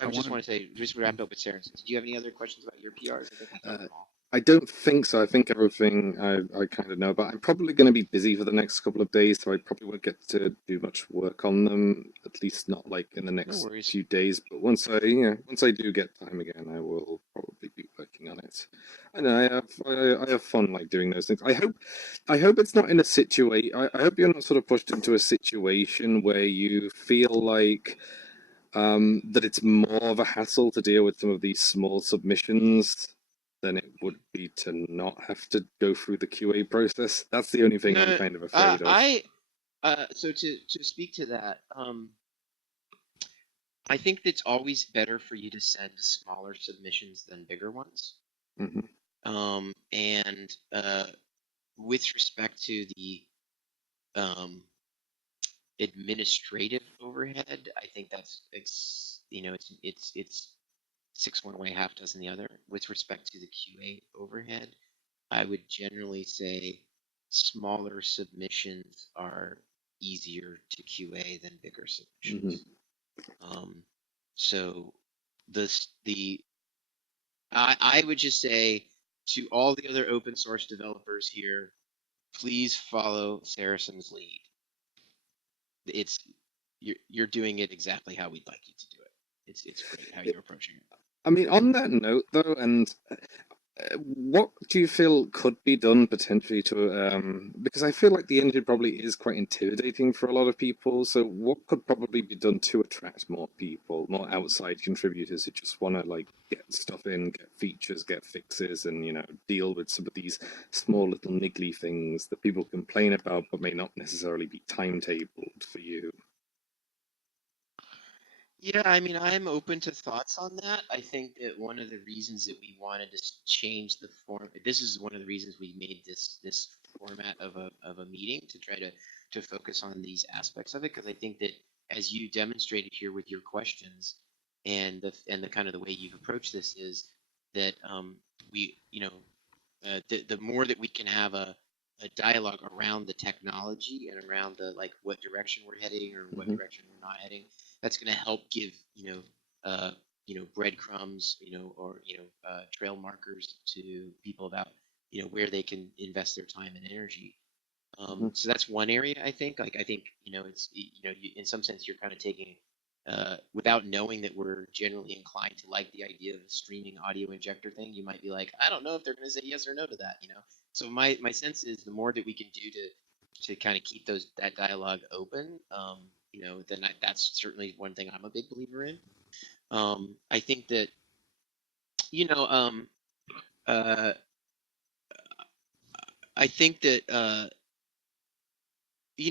I just want to say, just wrap up with Sarah. Do you have any other questions about your PRs? I think we covered them all. I don't think so. I think everything I kind of know about. I'm probably going to be busy for the next couple of days, so I probably won't get to do much work on them. At least not like in the next few days. But once I do get time again, I will probably be working on it. I know I have fun like doing those things. I hope it's not in a situation. I hope you're not sort of pushed into a situation where you feel like that it's more of a hassle to deal with some of these small submissions than it would be to not have to go through the QA process. That's the only thing I'm kind of afraid of. So to speak to that, I think it's always better for you to send smaller submissions than bigger ones. Mm-hmm. And with respect to the administrative overhead, I think it's six one way, half dozen the other. With respect to the QA overhead, I would generally say smaller submissions are easier to QA than bigger submissions. So I would just say to all the other open source developers here, please follow Saracen's lead. You're doing it exactly how we'd like you to do it. It's great how you're approaching it. I mean, on that note, though, and what do you feel could be done potentially to, because I feel like the engine probably is quite intimidating for a lot of people, so what could probably be done to attract more people, more outside contributors who just want to, like, get stuff in, get features, get fixes, and, you know, deal with some of these small little niggly things that people complain about but may not necessarily be timetabled for you? Yeah, I mean, I'm open to thoughts on that. I think that one of the reasons that we wanted to change the form, this is one of the reasons we made this format of a meeting to try to focus on these aspects of it, because I think that as you demonstrated here with your questions and the kind of the way you've approached this is that the more that we can have a dialogue around the technology and around the like what direction we're heading or what direction we're not heading, that's going to help give breadcrumbs, or trail markers to people about where they can invest their time and energy. So that's one area I think. Like I think it's in some sense you're kind of taking without knowing that we're generally inclined to like the idea of a streaming audio injector thing. You might be like, I don't know if they're going to say yes or no to that. So my sense is the more that we can do to kind of keep that dialogue open, then that's certainly one thing I'm a big believer in. I think that I think that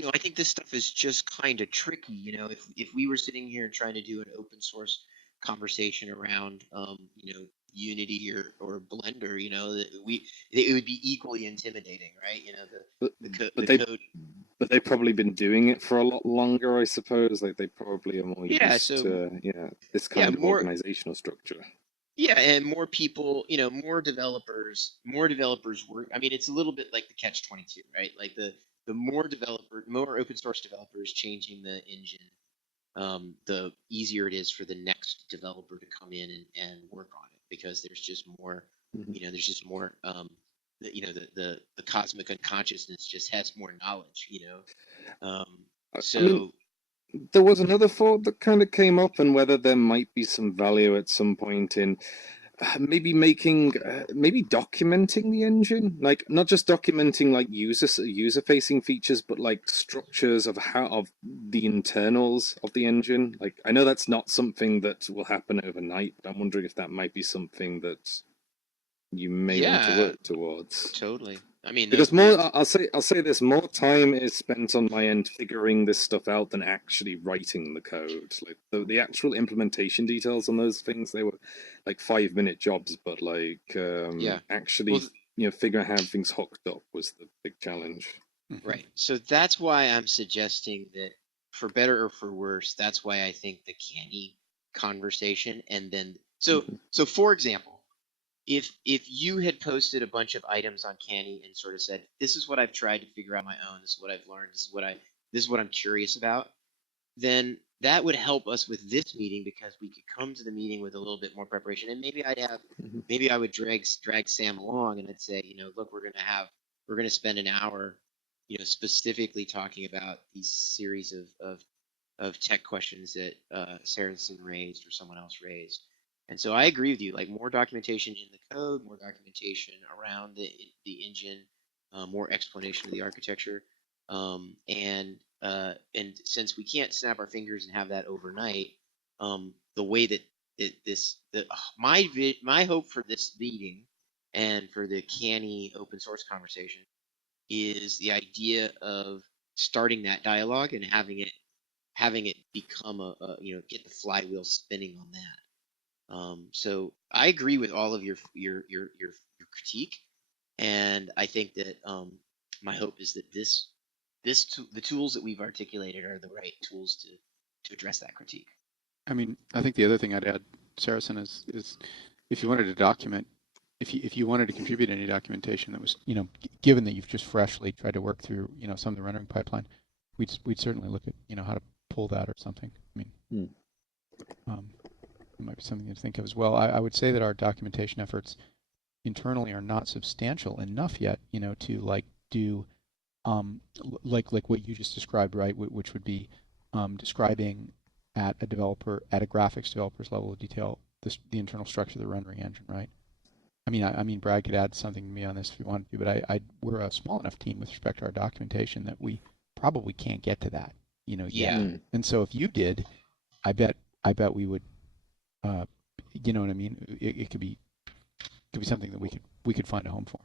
I think this stuff is just kind of tricky. If we were sitting here trying to do an open source conversation around Unity or Blender, it would be equally intimidating, right? The code. But they've probably been doing it for a lot longer, I suppose. Like they probably are more used to this kind of organizational structure. Yeah, and more people, more developers work. I mean, it's a little bit like the catch-22, right? Like the more open source developers changing the engine, the easier it is for the next developer to come in and work on it, because there's just more, there's just more, the cosmic unconsciousness just has more knowledge, so. I mean, there was another thought that kind of came up, and whether there might be some value at some point in maybe documenting the engine, like not just documenting like user facing features, but like structures of the internals of the engine. Like I know that's not something that will happen overnight, but I'm wondering if that might be something that you may want to work towards. Totally. I mean, because I'll say this: more time is spent on my end figuring this stuff out than actually writing the code. Like the actual implementation details on those things, they were like 5-minute jobs, but like actually, figuring out how things hooked up was the big challenge. Right. So that's why I'm suggesting that, for better or for worse, that's why I think the canny conversation, and then so for example, if you had posted a bunch of items on Canny and sort of said, "This is what I've tried to figure out my own. This is what I've learned. This is what I'm curious about," then that would help us with this meeting because we could come to the meeting with a little bit more preparation. And maybe I would drag Sam along and I'd say, look, we're gonna spend an hour, specifically talking about these series of tech questions that Saracen raised or someone else raised. And so I agree with you, like more documentation in the code, more documentation around the engine, more explanation of the architecture. And since we can't snap our fingers and have that overnight, the way that my hope for this meeting and for the Canny open source conversation is the idea of starting that dialogue and having it become get the flywheel spinning on that. So I agree with all of your critique, and I think that my hope is that the tools that we've articulated are the right tools to address that critique. I mean, I think the other thing I'd add, Saracen, is if you wanted to document, if you wanted to contribute any documentation that was, given that you've just freshly tried to work through, some of the rendering pipeline, we'd certainly look at, how to pull that or something. I mean, it might be something to think of as well. I would say that our documentation efforts internally are not substantial enough yet, to like do, like what you just described, right? Which would be describing at a graphics developer's level of detail, the internal structure of the rendering engine, right? I mean, Brad could add something to me on this if you wanted to, but we're a small enough team with respect to our documentation that we probably can't get to that, yet. And so if you did, I bet we would, you know what I mean? It could be something that we could find a home for.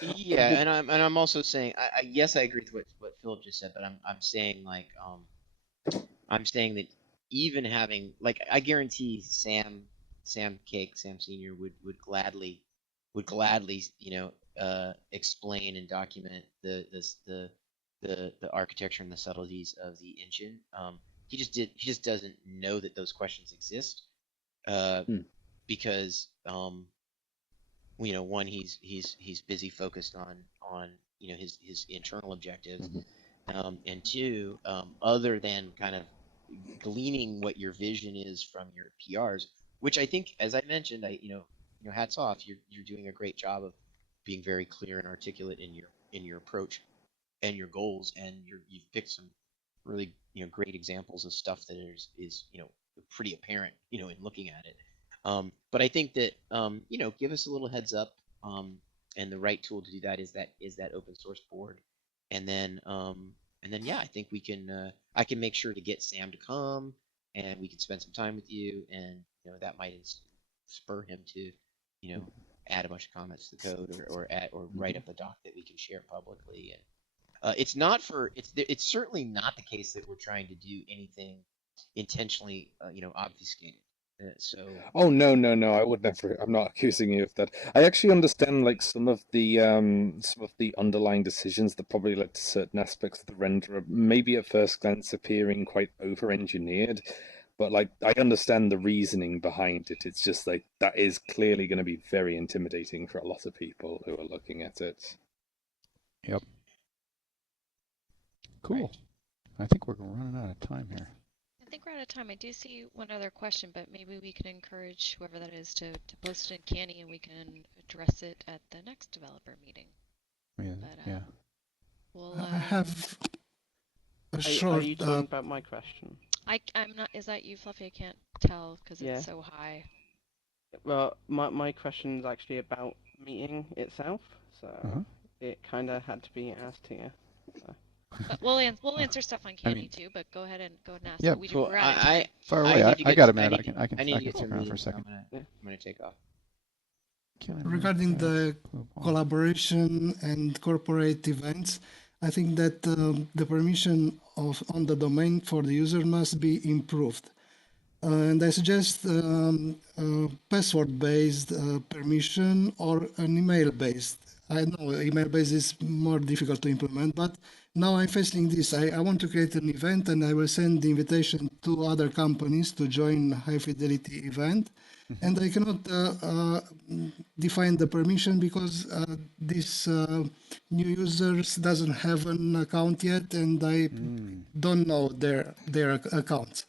Yeah, and I'm also saying, yes, I agree with what Philip just said, but I'm saying like I'm saying that even having, like, I guarantee Sam Senior would gladly explain and document the architecture and the subtleties of the engine. He just doesn't know that those questions exist, because one, he's busy focused on his internal objectives, and two, other than kind of gleaning what your vision is from your PRs, which I think, as I mentioned, hats off, you're doing a great job of being very clear and articulate in your approach and your goals, and you've picked some really great examples of stuff that is pretty apparent in looking at it. But I think that give us a little heads up, and the right tool to do that is that open source board, and then yeah, I think we can I can make sure to get Sam to come, and we can spend some time with you, and that might spur him to add a bunch of comments to the code, or write up a doc that we can share publicly. And it's certainly not the case that we're trying to do anything intentionally obfuscated. Oh, no, I would never. I'm not accusing you of that. I actually understand like some of the underlying decisions that probably led to certain aspects of the renderer, maybe at first glance appearing quite over-engineered, but like I understand the reasoning behind it. It's just like that is clearly going to be very intimidating for a lot of people who are looking at it. Yep. Cool. Right. I think we're running out of time here. I think we're out of time. I do see one other question, but maybe we can encourage whoever that is to post it in Canny, and we can address it at the next developer meeting. Yeah. But, we'll, I have a short. Are you talking about my question? I'm not. Is that you, Fluffy? I can't tell because it's so high. Well, my question is actually about meeting itself, so it kind of had to be asked here. So. But we'll answer stuff on Canny too. But go ahead and ask. Yeah, we're out of time. Far away. I got a minute. I can get stick around for a second. I'm gonna take off. Regarding the collaboration and corporate events, I think that the permission on the domain for the user must be improved. And I suggest password-based permission or an email-based. I know email based is more difficult to implement, but now I'm facing this. I want to create an event and I will send the invitation to other companies to join high fidelity event. And I cannot define the permission because this new users doesn't have an account yet, and I don't know their accounts.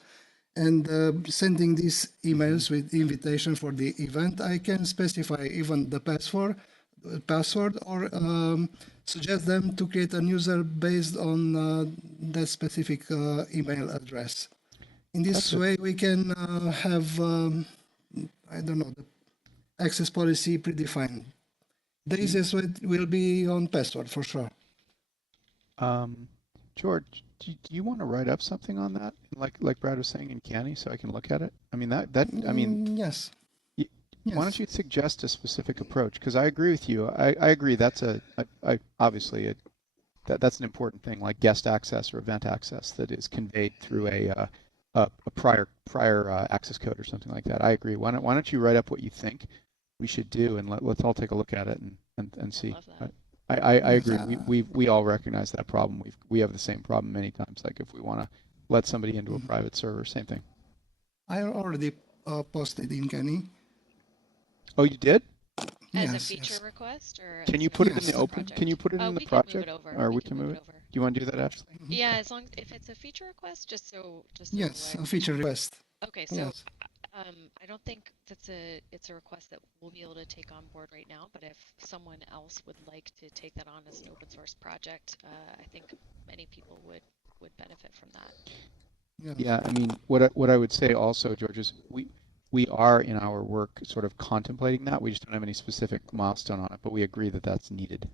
And sending these emails with invitation for the event, I can specify even the password or suggest them to create a user based on that specific email address. In this way, we can have, I don't know, the access policy predefined. The easiest way will be on password for sure. George, do you want to write up something on that, like Brad was saying in Canny, so I can look at it? I mean yes. Why don't you suggest a specific approach? Because I agree with you. I agree that's obviously that's an important thing, like guest access or event access that is conveyed through a prior access code or something like that. I agree. Why don't you write up what you think we should do, and let's all take a look at it and see. I agree. We all recognize that problem. We have the same problem many times. Like if we want to let somebody into a private server, same thing. I already posted in Kenny. Oh, you did? As a feature request, or can you put it in the open? Project? Can you put it in the project? Or we can move it. Do you want to do that, Ashley? Yeah, as long if it's a feature request, just so yes, a feature request. Okay, so I don't think it's a request that we'll be able to take on board right now. But if someone else would like to take that on as an open source project, I think many people would benefit from that. Yeah, I mean, what I would say also, George, is we are in our work sort of contemplating that. We just don't have any specific milestone on it, but we agree that that's needed.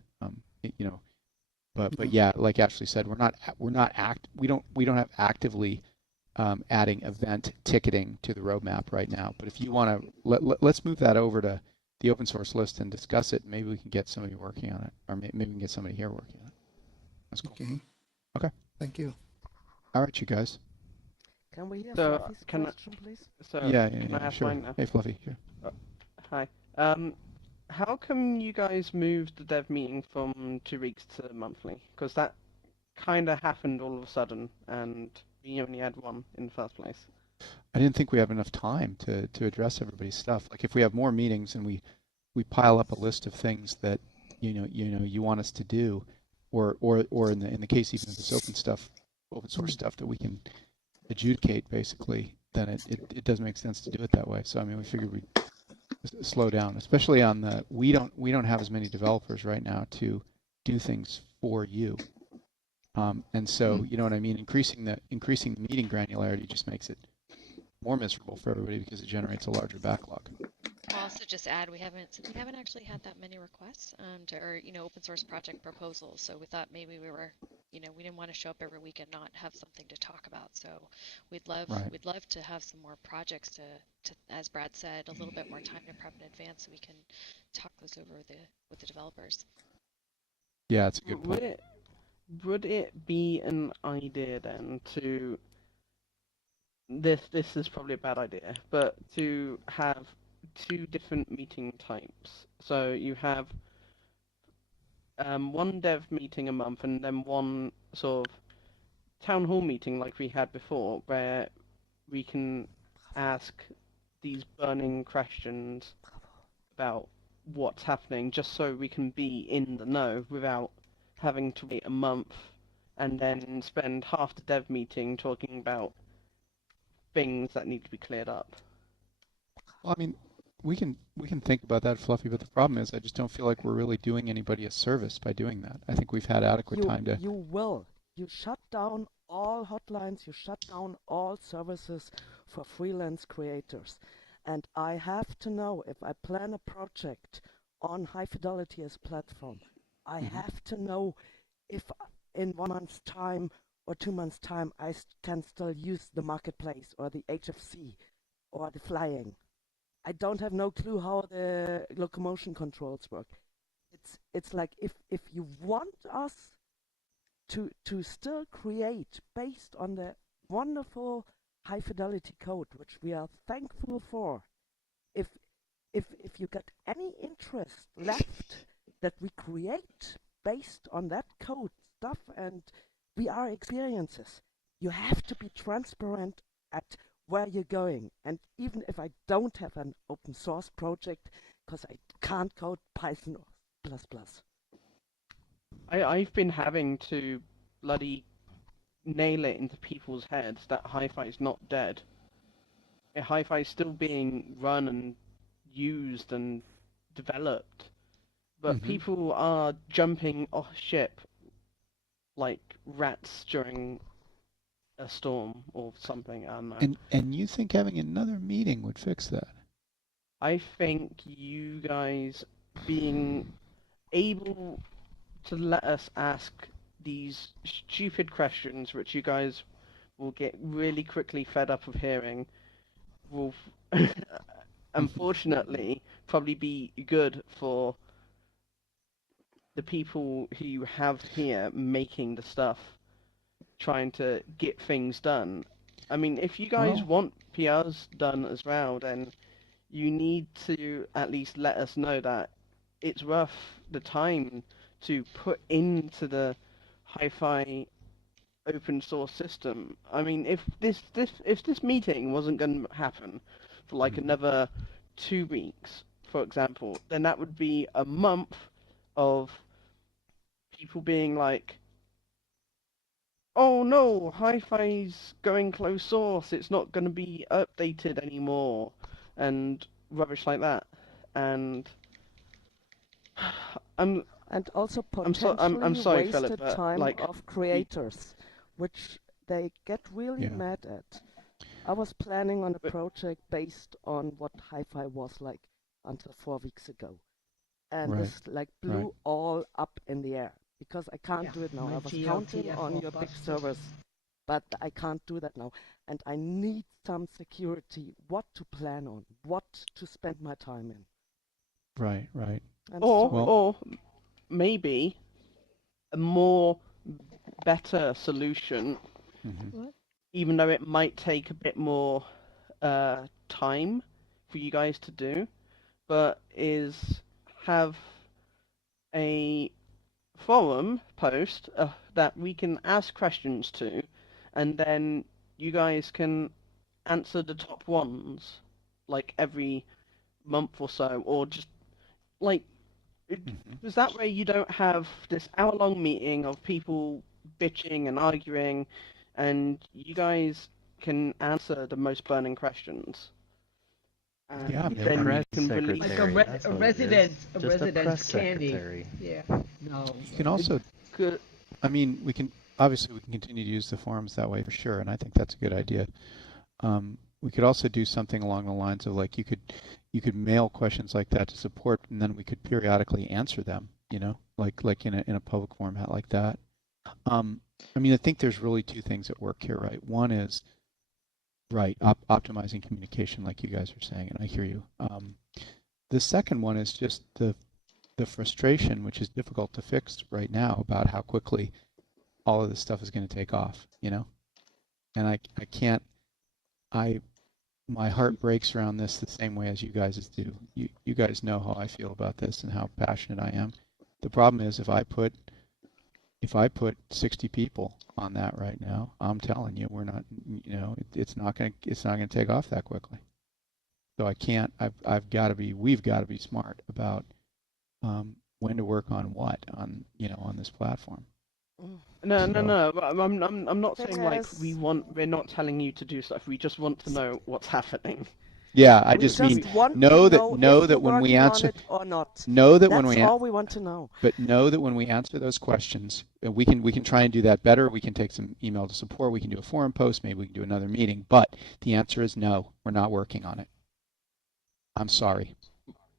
But yeah, like Ashley said, we don't have actively adding event ticketing to the roadmap right now. But if you want to, let's move that over to the open source list and discuss it. Maybe we can get somebody working on it, or maybe we can get somebody here working on it. That's cool. Okay. Thank you. All right, you guys. Can we hear Fluffy's question, please? Yeah, sure. Hey, Fluffy. Sure. Hi. How come you guys moved the dev meeting from 2 weeks to monthly? Because that kind of happened all of a sudden, and we only had one in the first place. I didn't think we have enough time to address everybody's stuff. Like if we have more meetings and we pile up a list of things that you want us to do, or in the case even of this open source stuff that we can adjudicate basically, then it doesn't make sense to do it that way. So I mean, we figured we'd slow down, especially on we don't have as many developers right now to do things for you. And so, you know what I mean? Increasing the meeting granularity just makes it more miserable for everybody because it generates a larger backlog. I'll also just add we haven't actually had that many requests or open source project proposals. So we thought maybe we didn't want to show up every week and not have something to talk about. So we'd love to have some more projects to as Brad said, a little bit more time to prep in advance so we can talk those over with the developers. Yeah, it's a good point. Would it be an idea then to this is probably a bad idea, but to have 2 different meeting types? So you have one dev meeting a month and then one sort of town hall meeting like we had before, where we can ask these burning questions about what's happening, just so we can be in the know without having to wait a month and then spend half the dev meeting talking about things that need to be cleared up. Well, I mean, we can think about that, Fluffy, but the problem is I just don't feel like we're really doing anybody a service by doing that. I think we've had adequate time to... You will. You shut down all hotlines, you shut down all services for freelance creators. And I have to know if I plan a project on High Fidelity as platform, I have to know if in 1 month's time or 2 months' time I can still use the marketplace or the HFC or the flying. I don't have no clue how the locomotion controls work. It's like if you want us to still create based on the wonderful high fidelity code, which we are thankful for, if you got any interest left that we create based on that code stuff and VR experiences. You have to be transparent at where you're going. And even if I don't have an open source project, because I can't code Python or plus. I've been having to bloody nail it into people's heads that HiFi is not dead. HiFi is still being run and used and developed, but people are jumping off ship like rats during a storm or something. I don't know. And you think having another meeting would fix that? I think you guys being able to let us ask these stupid questions, which you guys will get really quickly fed up of hearing, will unfortunately probably be good for the people who you have here making the stuff, trying to get things done. I mean, if you guys want PRs done as well, then you need to at least let us know that it's worth the time to put into the HiFi open source system. I mean, if this meeting wasn't going to happen for like another 2 weeks, for example, then that would be a month of people being like, "Oh no, HiFi's going closed source. It's not going to be updated anymore," and rubbish like that. And and also potentially I'm sorry, wasted Philip, but, time like, of creators, which they get really mad at. I was planning on a project based on what HiFi was like until 4 weeks ago, and this like blew all up in the air because I can't do it now. I was counting on your big servers, but I can't do that now, and I need some security. What to plan on? What to spend my time in? Right. Or maybe a more better solution, even though it might take a bit more time for you guys to do, but is have a forum post that we can ask questions to, and then you guys can answer the top ones like every month or so, or just like because that way you don't have this hour-long meeting of people bitching and arguing, and you guys can answer the most burning questions. Yeah, then you can really like a residence candy. Secretary. Yeah. No. You can also, I mean, we can continue to use the forums that way for sure, and I think that's a good idea. We could also do something along the lines of like you could mail questions like that to support, and then we could periodically answer them. You know, like in a public format like that. I mean, I think there's really two things at work here, right? One is optimizing communication, like you guys are saying, and I hear you. The second one is just the frustration, which is difficult to fix right now, about how quickly all of this stuff is going to take off. You know, and I can't. My heart breaks around this the same way as you guys do. You guys know how I feel about this and how passionate I am. The problem is if I put 60 people on that right now, I'm telling you, we're not, you know, it's not going to take off that quickly. So we've got to be smart about when to work on what on this platform. No. I'm not saying like we're not telling you to do stuff. We just want to know what's happening. Yeah, I just mean know that when we answer or not. Know that That's when we all we want to know. But know that when we answer those questions, we can try and do that better. We can take some email to support. We can do a forum post. Maybe we can do another meeting. But the answer is no. We're not working on it. I'm sorry,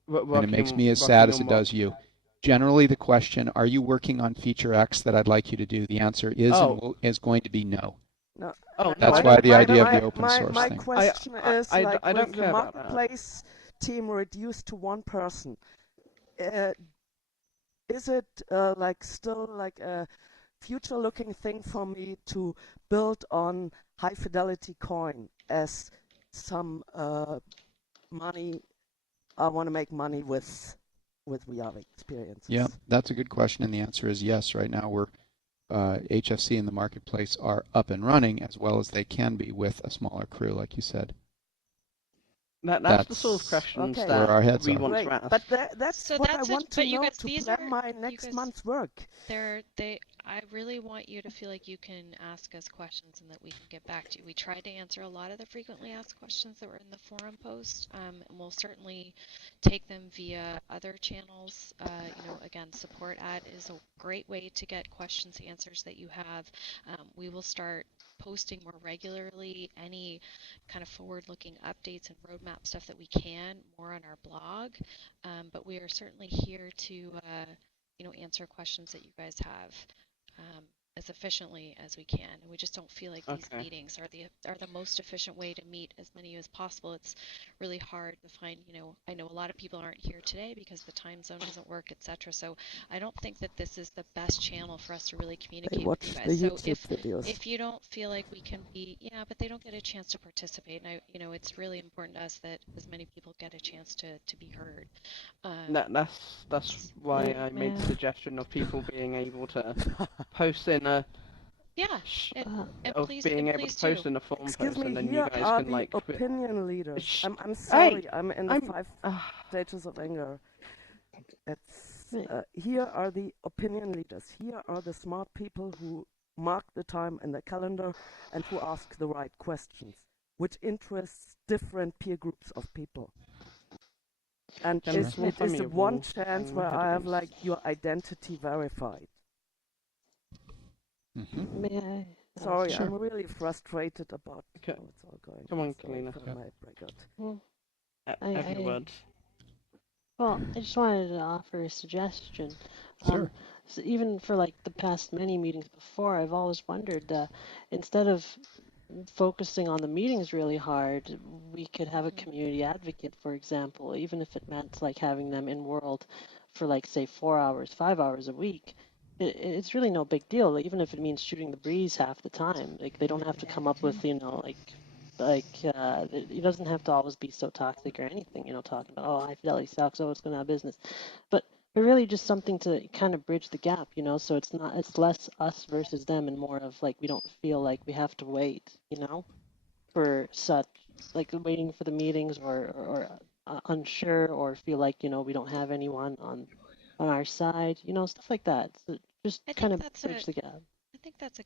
and it makes me as sad as it does you. Generally, the question, are you working on feature X that I'd like you to do? The answer is is going to be no. No. That's why the idea of the open source my thing. My question is, like, I don't with care the about marketplace team reduced to one person, is it like still like a future-looking thing for me to build on high-fidelity coin as some money I want to make money with with VR experiences? Yeah, that's a good question, and the answer is yes. Right now, we're HFC and the marketplace are up and running as well as they can be with a smaller crew, like you said. That's the sort of questions okay. where our heads we are. want Great. to ask. But that's So what that's I want to but you know guys, to these plan are my next month's work. I really want you to feel like you can ask us questions and that we can get back to you. We tried to answer a lot of the frequently asked questions that were in the forum post, and we'll certainly take them via other channels. Again, support is a great way to get questions, answers that you have. We will start posting more regularly any kind of forward-looking updates and roadmap stuff that we can more on our blog. But we are certainly here to answer questions that you guys have as efficiently as we can. And we just don't feel like these meetings are the most efficient way to meet as many as possible. It's really hard to find, I know a lot of people aren't here today because the time zone doesn't work, etc. So I don't think that this is the best channel for us to really communicate with you guys. So if you don't feel like we can be, but they don't get a chance to participate. And it's really important to us that as many people get a chance to be heard. That's why I made the suggestion of people being able to post in a being able to post in a forum Excuse post, me, and then here you guys are can the opinion leaders. Shh. I'm sorry, Hey, I'm in the 5 stages of anger. It's here are the opinion leaders. Here are the smart people who mark the time in their calendar and who ask the right questions, which interests different peer groups of people. And it is the one chance where I have like your identity verified. May I? Sorry, Sure. I'm really frustrated about how it's all going. Come on, Sorry Kalina. for my breakout. Well, Have your words. Well, I just wanted to offer a suggestion. Sure. So even for like the past many meetings before, I've always wondered, instead of focusing on the meetings really hard, we could have a community advocate, for example, even if it meant like having them in world for like say 4 hours, 5 hours a week. It's really no big deal, even if it means shooting the breeze half the time. Like they don't have to come up with, it doesn't have to always be so toxic or anything, talking about, oh, high fidelity sucks, oh, it's going out of business. But really just something to kind of bridge the gap, so it's less us versus them and more of like we don't feel like we have to wait, for such, like waiting for the meetings or unsure or feel like, we don't have anyone on our side, stuff like that. So just kind of bridge the gap. I think that's a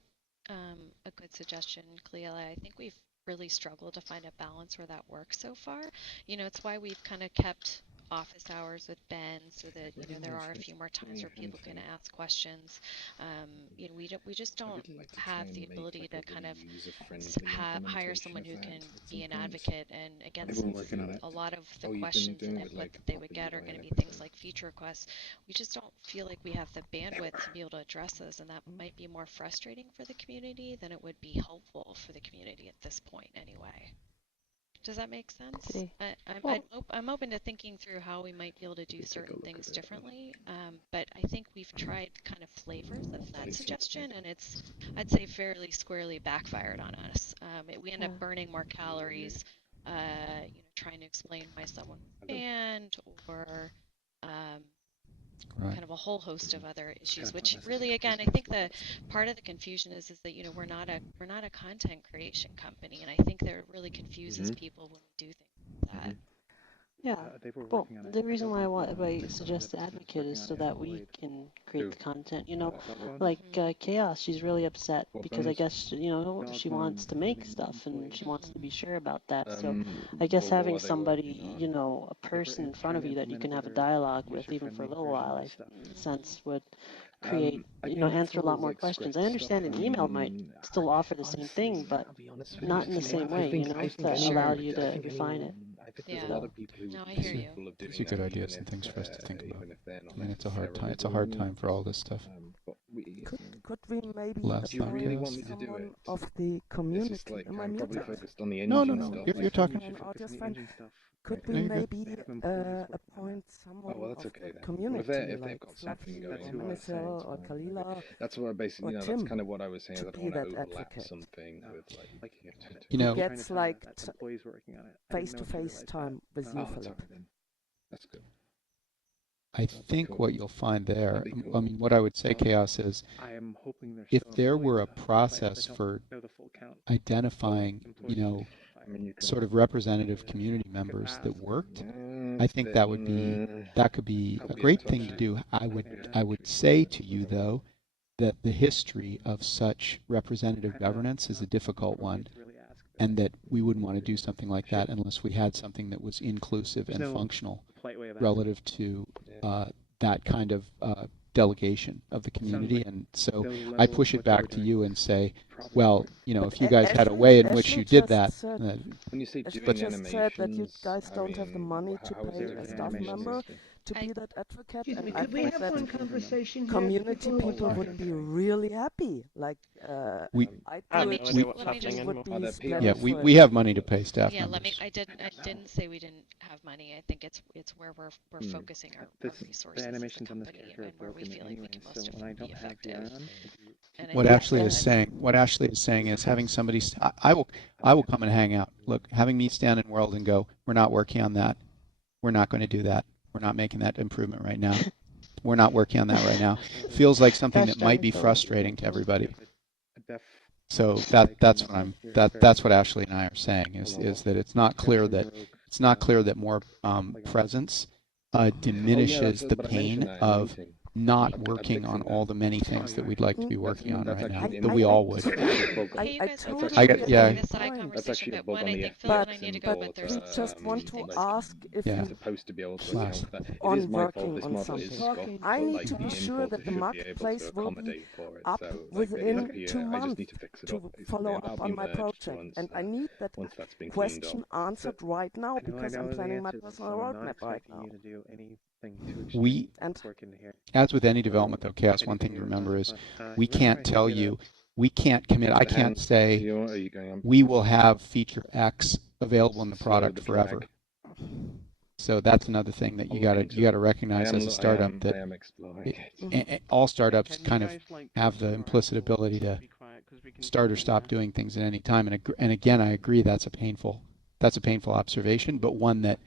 good suggestion, Cleela. I think we've really struggled to find a balance where that works so far. It's why we've kind of kept office hours with Ben so that there are a few more times where people can ask questions. We just don't have the ability to kind of hire someone who can be an advocate. And again, since a lot of the questions and input that they would get are going to be things like feature requests, we just don't feel like we have the bandwidth to be able to address those, and that might be more frustrating for the community than it would be helpful for the community at this point anyway. Does that make sense? I'm open to thinking through how we might be able to do certain things differently, but I think we've tried kind of flavors of that suggestion, and it's, I'd say, fairly squarely backfired on us. We end up burning more calories, trying to explain why someone was banned, or kind of a whole host of other issues, which really, again, I think the part of the confusion is that we're not a content creation company, and I think that it really confuses people when we do things like that. Yeah. Well, the reason why I suggest the advocate is so that we can create the content. Like Chaos, she's really upset because I guess she wants to make stuff and she wants to be sure about that. So I guess having somebody, a person in front of you that you can have a dialogue with, even for a little while, I sense would create, answer a lot more questions. I understand an email might still offer the same thing, but not in the same way, to allow you to refine it. Yeah. No, I hear you. Gives you good ideas and things for us to think about. I mean, it's a hard time. It's a hard time for all this stuff. Could we maybe appoint someone of the community? Am I muted? No. You're talking. Could we maybe appoint someone of the community, like Fluffy or Minisel or Kalila? That's what basically, that's kind of what I was saying. To I don't be want to that overlap advocate. something with like. Who gets like face-to-face time with you, Philip. That's good. I think what you'll find there, I mean, what I would say, Chaos, is I am hoping if there were a process for identifying, sort of representative community members that worked, I think that could be a great thing to do. I would say to you, though, that the history of such representative governance is a difficult one, and that we wouldn't want to do something like that unless we had something that was inclusive and functional relative to that kind of delegation of the community. And so I push it back to you and say, well, if you guys had a way in which you did that. When you say doing animations, said that you guys don't have the money to pay a staff member to be that advocate, and I think that community people would be really happy. Like, we have money to pay staff members. I didn't say we didn't have money. I think it's where we're focusing our resources as a company and where we feel like we can most be effective. What Ashley is saying is having somebody. I will come and hang out. Look, having me stand in World and go, we're not working on that. We're not going to do that. We're not making that improvement right now. We're not working on that right now. Feels like something that might be frustrating to everybody. So that's what Ashley and I are saying is that it's not clear that more presence diminishes the pain of not working on all the many things that we'd like to be working on right now, that we all would. That's actually a bug on the but we just want to ask if you're supposed to be able to on working on something. I need to be sure that the marketplace will be up within 2 months to follow up on my project, and I need that question answered right now because I'm planning my personal roadmap right now. As with any development, though, Chaos, one thing to remember is we can't tell you, we can't commit. I can't say we will have feature X available in the product forever. So that's another thing that you gotta recognize as a startup, that all startups kind of have the implicit ability to start or stop doing things at any time. And again, I agree that's a painful observation, but one that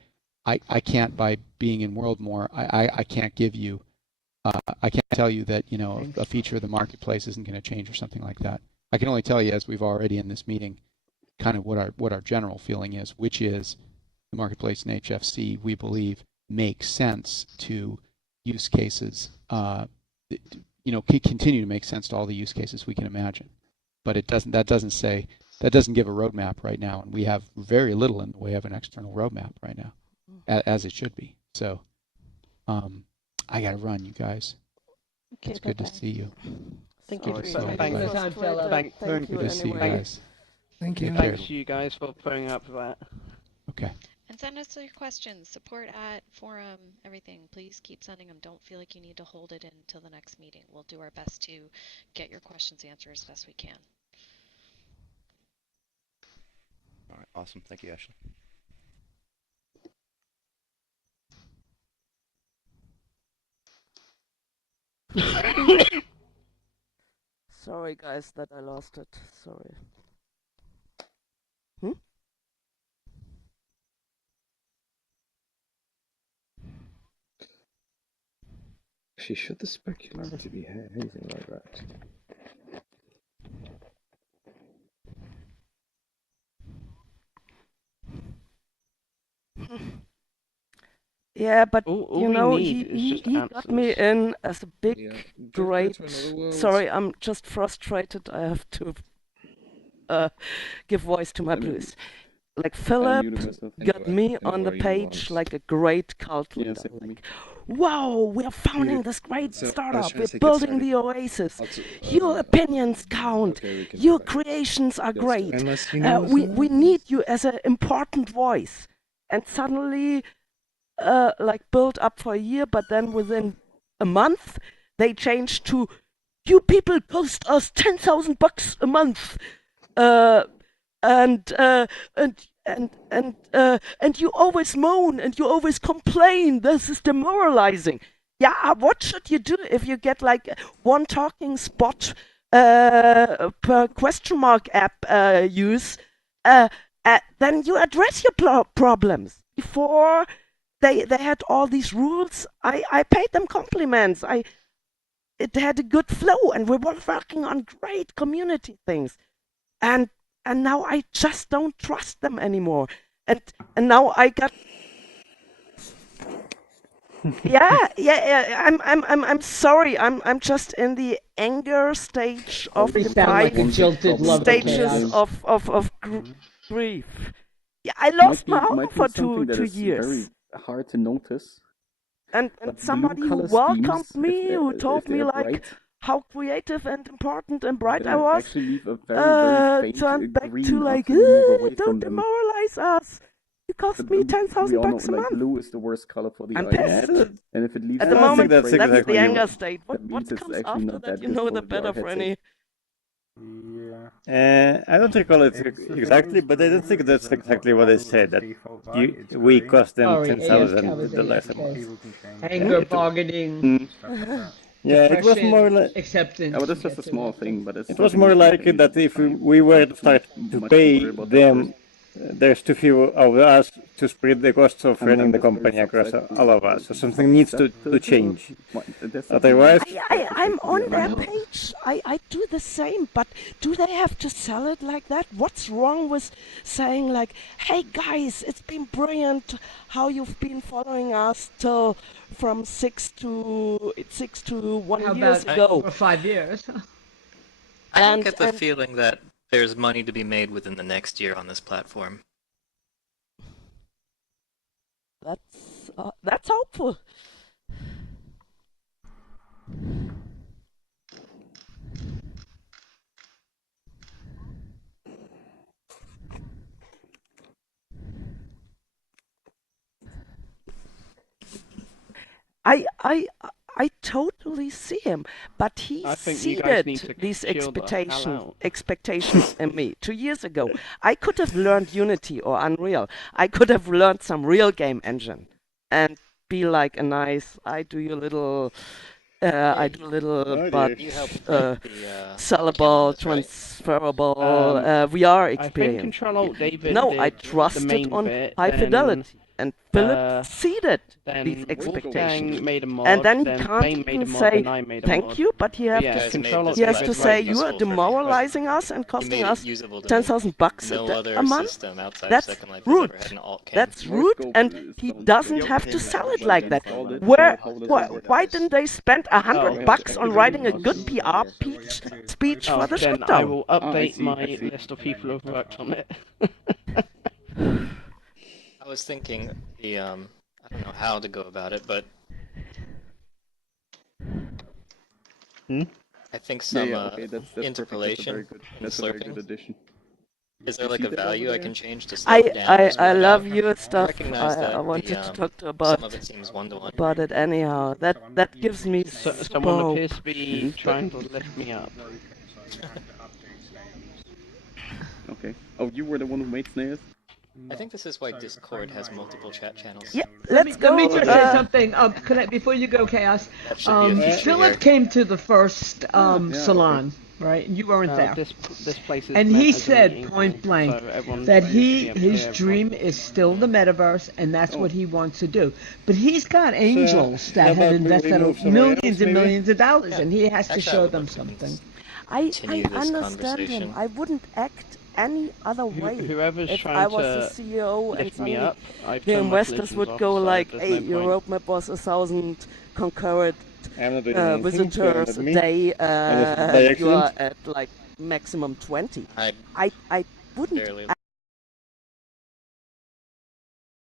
I can't, by being in World more, I can't give you. I can't tell you that a feature of the marketplace isn't going to change or something like that. I can only tell you, as we've already in this meeting, kind of what our general feeling is, which is the marketplace in HFC, we believe, makes sense to use cases. Continue to make sense to all the use cases we can imagine, but it doesn't. That doesn't give a roadmap right now, and we have very little in the way of an external roadmap right now, as it should be. So. I gotta run, you guys. Okay, it's good to see you. Thank you. Thanks. Very good to see you guys. Thank you. Thanks you guys for putting up with that. Okay. And send us your questions, support at forum, everything. Please keep sending them. Don't feel like you need to hold it until the next meeting. We'll do our best to get your questions answered as best we can. All right, awesome. Thank you, Ashley. Sorry guys that I lost it. Sorry. Actually, should the specularity be anything like that? Yeah, but he got me in as a big, great. Sorry, I'm just frustrated. I have to give voice to my blues. Like Philip got me on the page like a great cult leader. Like, wow, we're founding this great startup. We're building the oasis. Your opinions count. Your creations are great. We need you as an important voice. And suddenly, built up for a year, but then within a month, they changed to, you people cost us $10,000 a month. And you always moan and you always complain. This is demoralizing. Yeah, what should you do if you get like one talking spot per question mark app use? Then you address your problems before they had all these rules. I paid them compliments. It had a good flow, and we were working on great community things. And now I just don't trust them anymore. And now I got I'm sorry. I'm just in the anger stage of You the sound like a 5 jilted lover, stages Chaos. of grief. Yeah, I lost my home might for be something that two is very years. hard to notice. And But somebody blue who color welcomed schemes, me, who if told me they're like bright, how creative and important and bright I they was, actually leave a very faint turned back green to like, after you move away from don't them. demoralize us. You cost But me we 10,000 all know, bucks a like, month. blue is the worst color for the I'm eyes. pissed. And if it leaves At the a moment, faint that's gray the trail, anger state. that What means it's comes actually after not that? that You good know for the the better, VR headset. Franny. I don't recall it exactly, but I don't think that's exactly what I said. That we cost them Sorry, $10,000. Anger, bargaining. Yeah, it was depression, more like acceptance. Yeah, but that's just a small thing. But it's it was something more we can like change that over if time. we were to start to Much pay worry about that them, first. there's too few of us to spread the costs of running I'm the just very company across subjective, all of us. So something needs to change. Otherwise, I'm on their page. I do the same, but do they have to sell it like that? What's wrong with saying like, hey guys, it's been brilliant how you've been following us till from 6 to 1 How years about ago. over 5 years? I don't get the feeling that there's money to be made within the next year on this platform. That's hopeful. I totally see him, but he I think you guys need seeded to these chill the hell out. expectations in me 2 years ago. I could have learned Unity or Unreal. I could have learned some real game engine and be like a nice, I do a little but sellable, transferable VR I think experience. Control David No, did I the trusted main on bit, high then, fidelity, and Philip seeded then these Wolfgang expectations. made a mod, And then he then can't Flame made even a mod, say then I made a thank mod. you, but he But has yeah, to, Control he has to David say wrote you are demoralizing us and costing us 10,000 bucks a month. That's rude. That's rude, and he doesn't have to sell it like that. Why didn't they spend $100 on writing a good PR speech for the then shutdown? I will update my list of people who have worked on it. I was thinking I don't know how to go about it, but I think some interpolation in the slurping. Is there like a value I can change to slow it down? I love your stuff. Recognize that I wanted to talk some about of it seems one-to-one. about it anyhow. That gives me Someone hope. appears to be trying to lift me up. Okay. Oh, you were the one who made snares? I think this is why Discord has multiple chat channels. Yeah, Let me just say something. Before you go, Chaos. Philip came to the first salon, right? You weren't there. This place is and meant he as a said meeting point hall, blank so that everyone his should be dream is still the metaverse, and that's what he wants to do. But he's got angels that have invested millions and millions of dollars, and he has to show them something. I understand him. I wouldn't act any other way. Whoever's if trying I was to the CEO and lift me suddenly up, I've the turned my investors collisions would off, go so like, there's hey, no your point. roadmap was 1,000 concurrent visitors a me. day, by you are accident. at like maximum 20. I I wouldn't